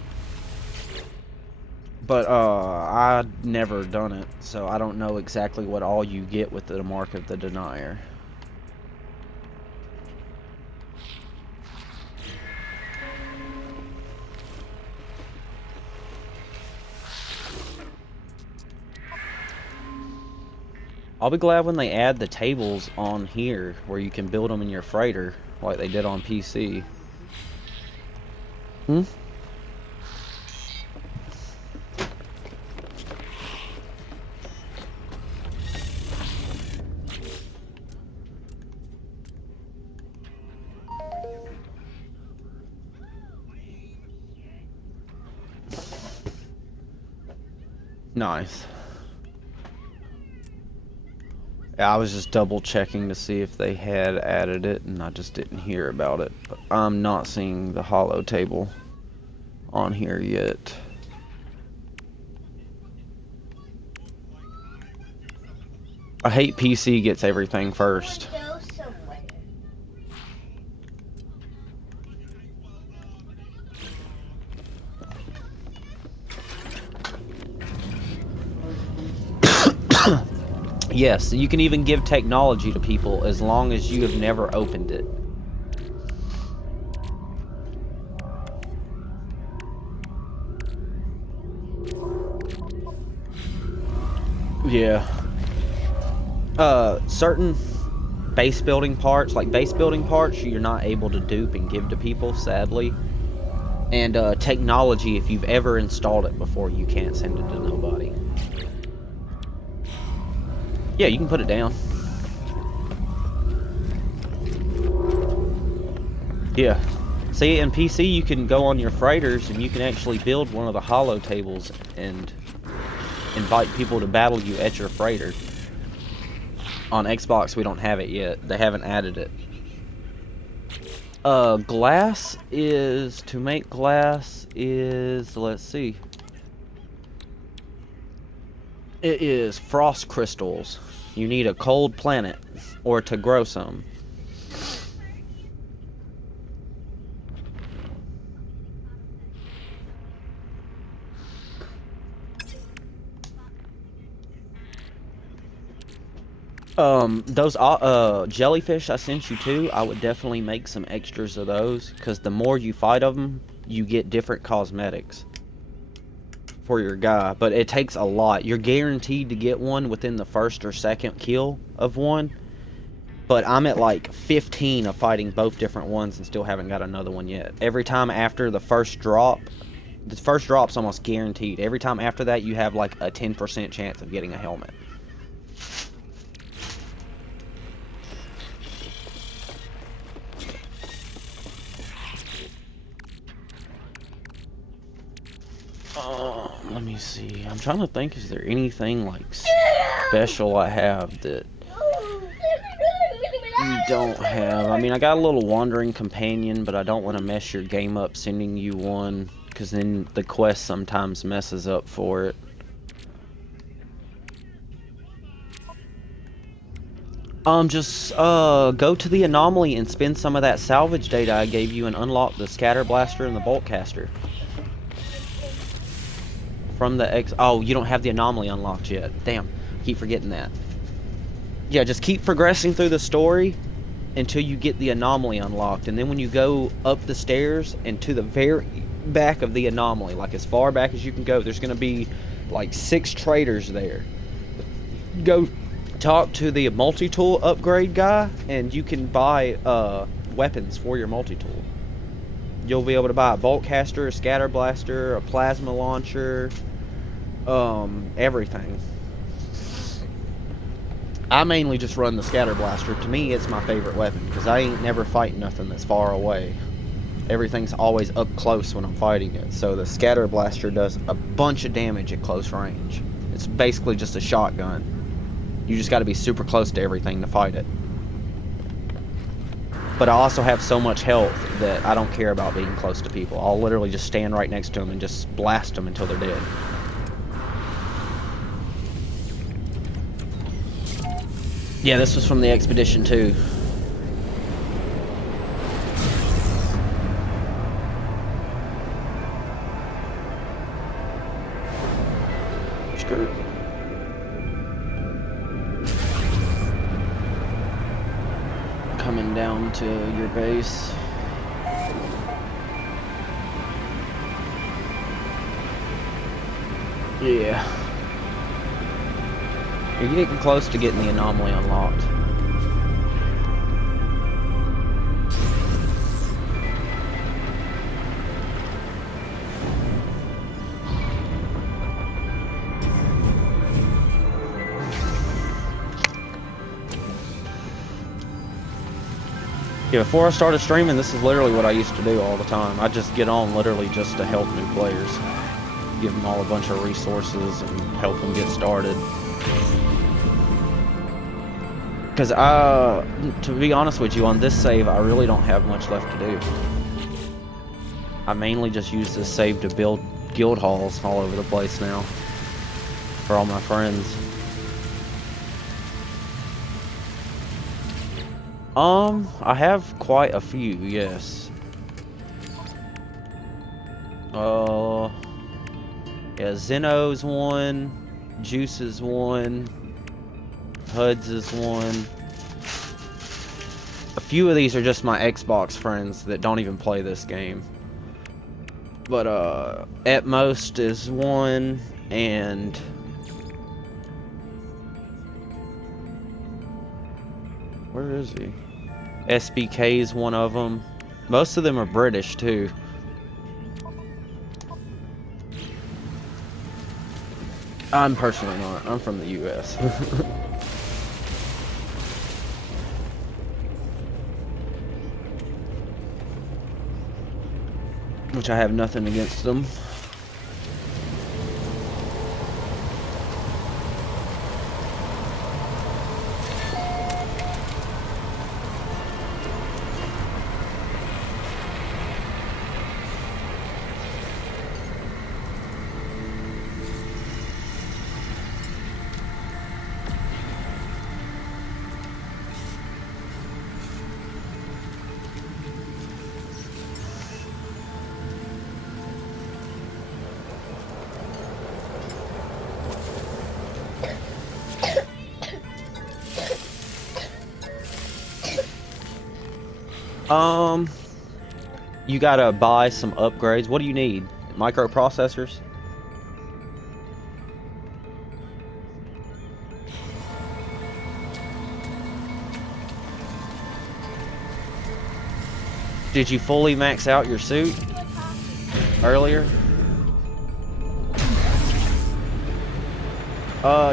But I've never done it, so I don't know exactly what all you get with the Mark of the Denier. I'll be glad when they add the tables on here where you can build them in your freighter like they did on PC. Nice. I was just double checking to see if they had added it, and I just didn't hear about it. But I'm not seeing the holo table on here yet. I hate PC gets everything first. Yes, you can even give technology to people as long as you have never opened it. Yeah. Certain base building parts, you're not able to dupe and give to people, sadly. And technology, if you've ever installed it before, you can't send it to nobody. Yeah, you can put it down. Yeah. See, in PC, you can go on your freighters and you can actually build one of the holo tables and invite people to battle you at your freighter. On Xbox, we don't have it yet. They haven't added it. Glass is... To make glass is... Let's see. It is frost crystals. You need a cold planet or to grow some. Those jellyfish I sent you too, I would definitely make some extras of those, because the more you fight of them, you get different cosmetics for your guy, but it takes a lot. You're guaranteed to get one within the first or second kill of one, but I'm at like 15 of fighting both different ones and still haven't got another one yet. Every time after the first drop's almost guaranteed. Every time after that, you have like a 10% chance of getting a helmet. Let me see. I'm trying to think, is there anything like special I have that you don't have? I mean, I got a little wandering companion, but I don't want to mess your game up sending you one, because then the quest sometimes messes up for it. Just go to the anomaly and spend some of that salvage data I gave you and unlock the scatter blaster and the bolt caster. From the oh, you don't have the anomaly unlocked yet. Damn, keep forgetting that. Yeah, just keep progressing through the story until you get the anomaly unlocked, and then when you go up the stairs and to the very back of the anomaly, like as far back as you can go, there's gonna be like 6 traders there. Go talk to the multi-tool upgrade guy, and you can buy weapons for your multi-tool. You'll be able to buy a bolt caster, a scatter blaster, a plasma launcher, everything. I mainly just run the scatter blaster. To me, it's my favorite weapon, because I ain't never fighting nothing that's far away. Everything's always up close when I'm fighting it. So the scatter blaster does a bunch of damage at close range. It's basically just a shotgun. You just gotta be super close to everything to fight it. But I also have so much health that I don't care about being close to people. I'll literally just stand right next to them and just blast them until they're dead. Yeah, this was from the expedition too. Skirt. Coming down to your base. Yeah. You're getting close to getting the anomaly unlocked. Yeah, before I started streaming, this is literally what I used to do all the time. I just get on literally just to help new players. Give them all a bunch of resources and help them get started. Because to be honest with you, on this save, I really don't have much left to do. I mainly just use this save to build guild halls all over the place now. For all my friends. I have quite a few, yes. Yeah, Zeno's one, Juice is one, Huds is one. A few of these are just my Xbox friends that don't even play this game. But, At Most is one, and Where is he? SBK is one of them. Most of them are British too. I'm personally not. I'm from the US. Which I have nothing against them. You gotta buy some upgrades. What do you need? Microprocessors? Did you fully max out your suit earlier?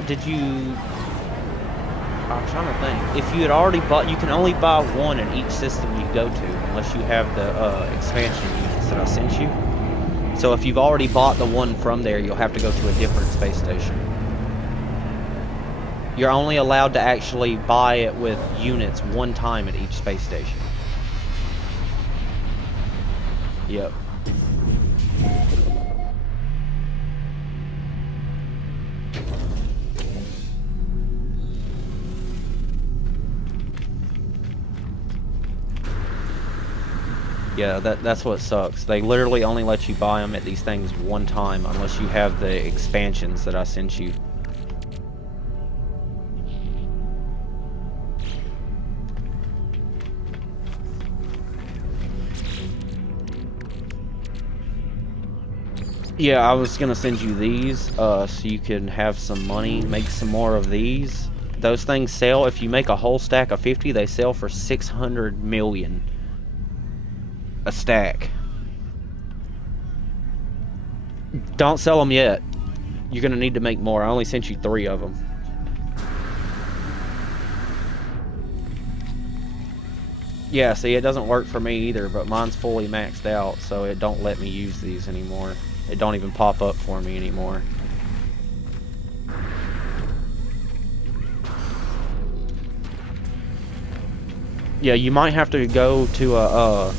Did you... I'm trying to think. If you had already bought... You can only buy one in each system you go to, unless you have the expansion units that I sent you. So if you've already bought the one from there, you'll have to go to a different space station. You're only allowed to actually buy it with units one time at each space station. Yep. Yeah, that's what sucks. They literally only let you buy them at these things one time unless you have the expansions that I sent you. Yeah, I was gonna send you these so you can have some money, make some more of these. Those things sell, if you make a whole stack of 50, they sell for 600 million a stack. Don't sell them yet. You're gonna need to make more. I only sent you 3 of them. Yeah, see, it doesn't work for me either, but mine's fully maxed out, so it don't let me use these anymore. It don't even pop up for me anymore. Yeah, you might have to go to a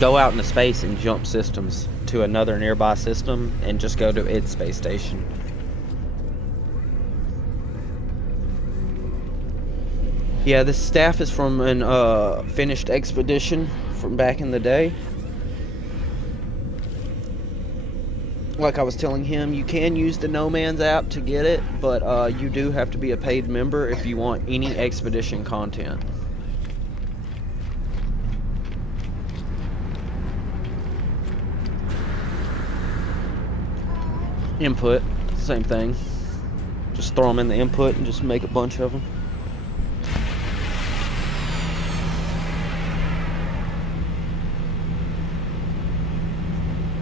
go out into space and jump systems to another nearby system and just go to its space station. Yeah, this staff is from an finished expedition from back in the day. Like I was telling him, you can use the No Man's app to get it, but you do have to be a paid member if you want any expedition content. Input, same thing. Just throw them in the input and just make a bunch of them.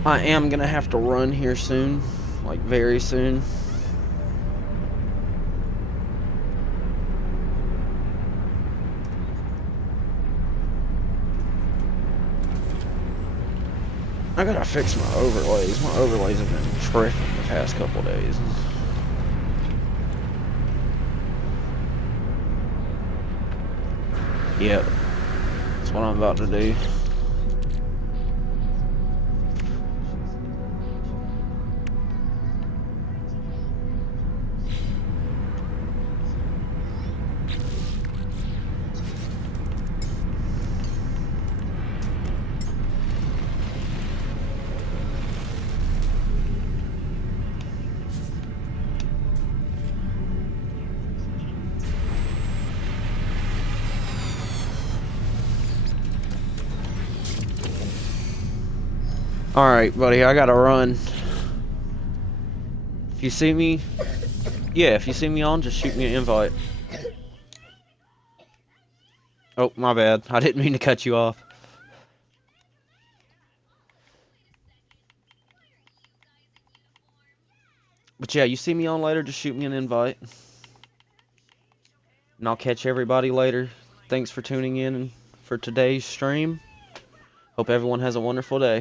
I am gonna have to run here soon, like very soon. I gotta fix my overlays. My overlays have been tripping the past couple days. Yep, that's what I'm about to do. Alright, buddy, I gotta run. If you see me, yeah, if you see me on, just shoot me an invite. Oh, my bad. I didn't mean to cut you off. But yeah, you see me on later, just shoot me an invite. And I'll catch everybody later. Thanks for tuning in for today's stream. Hope everyone has a wonderful day.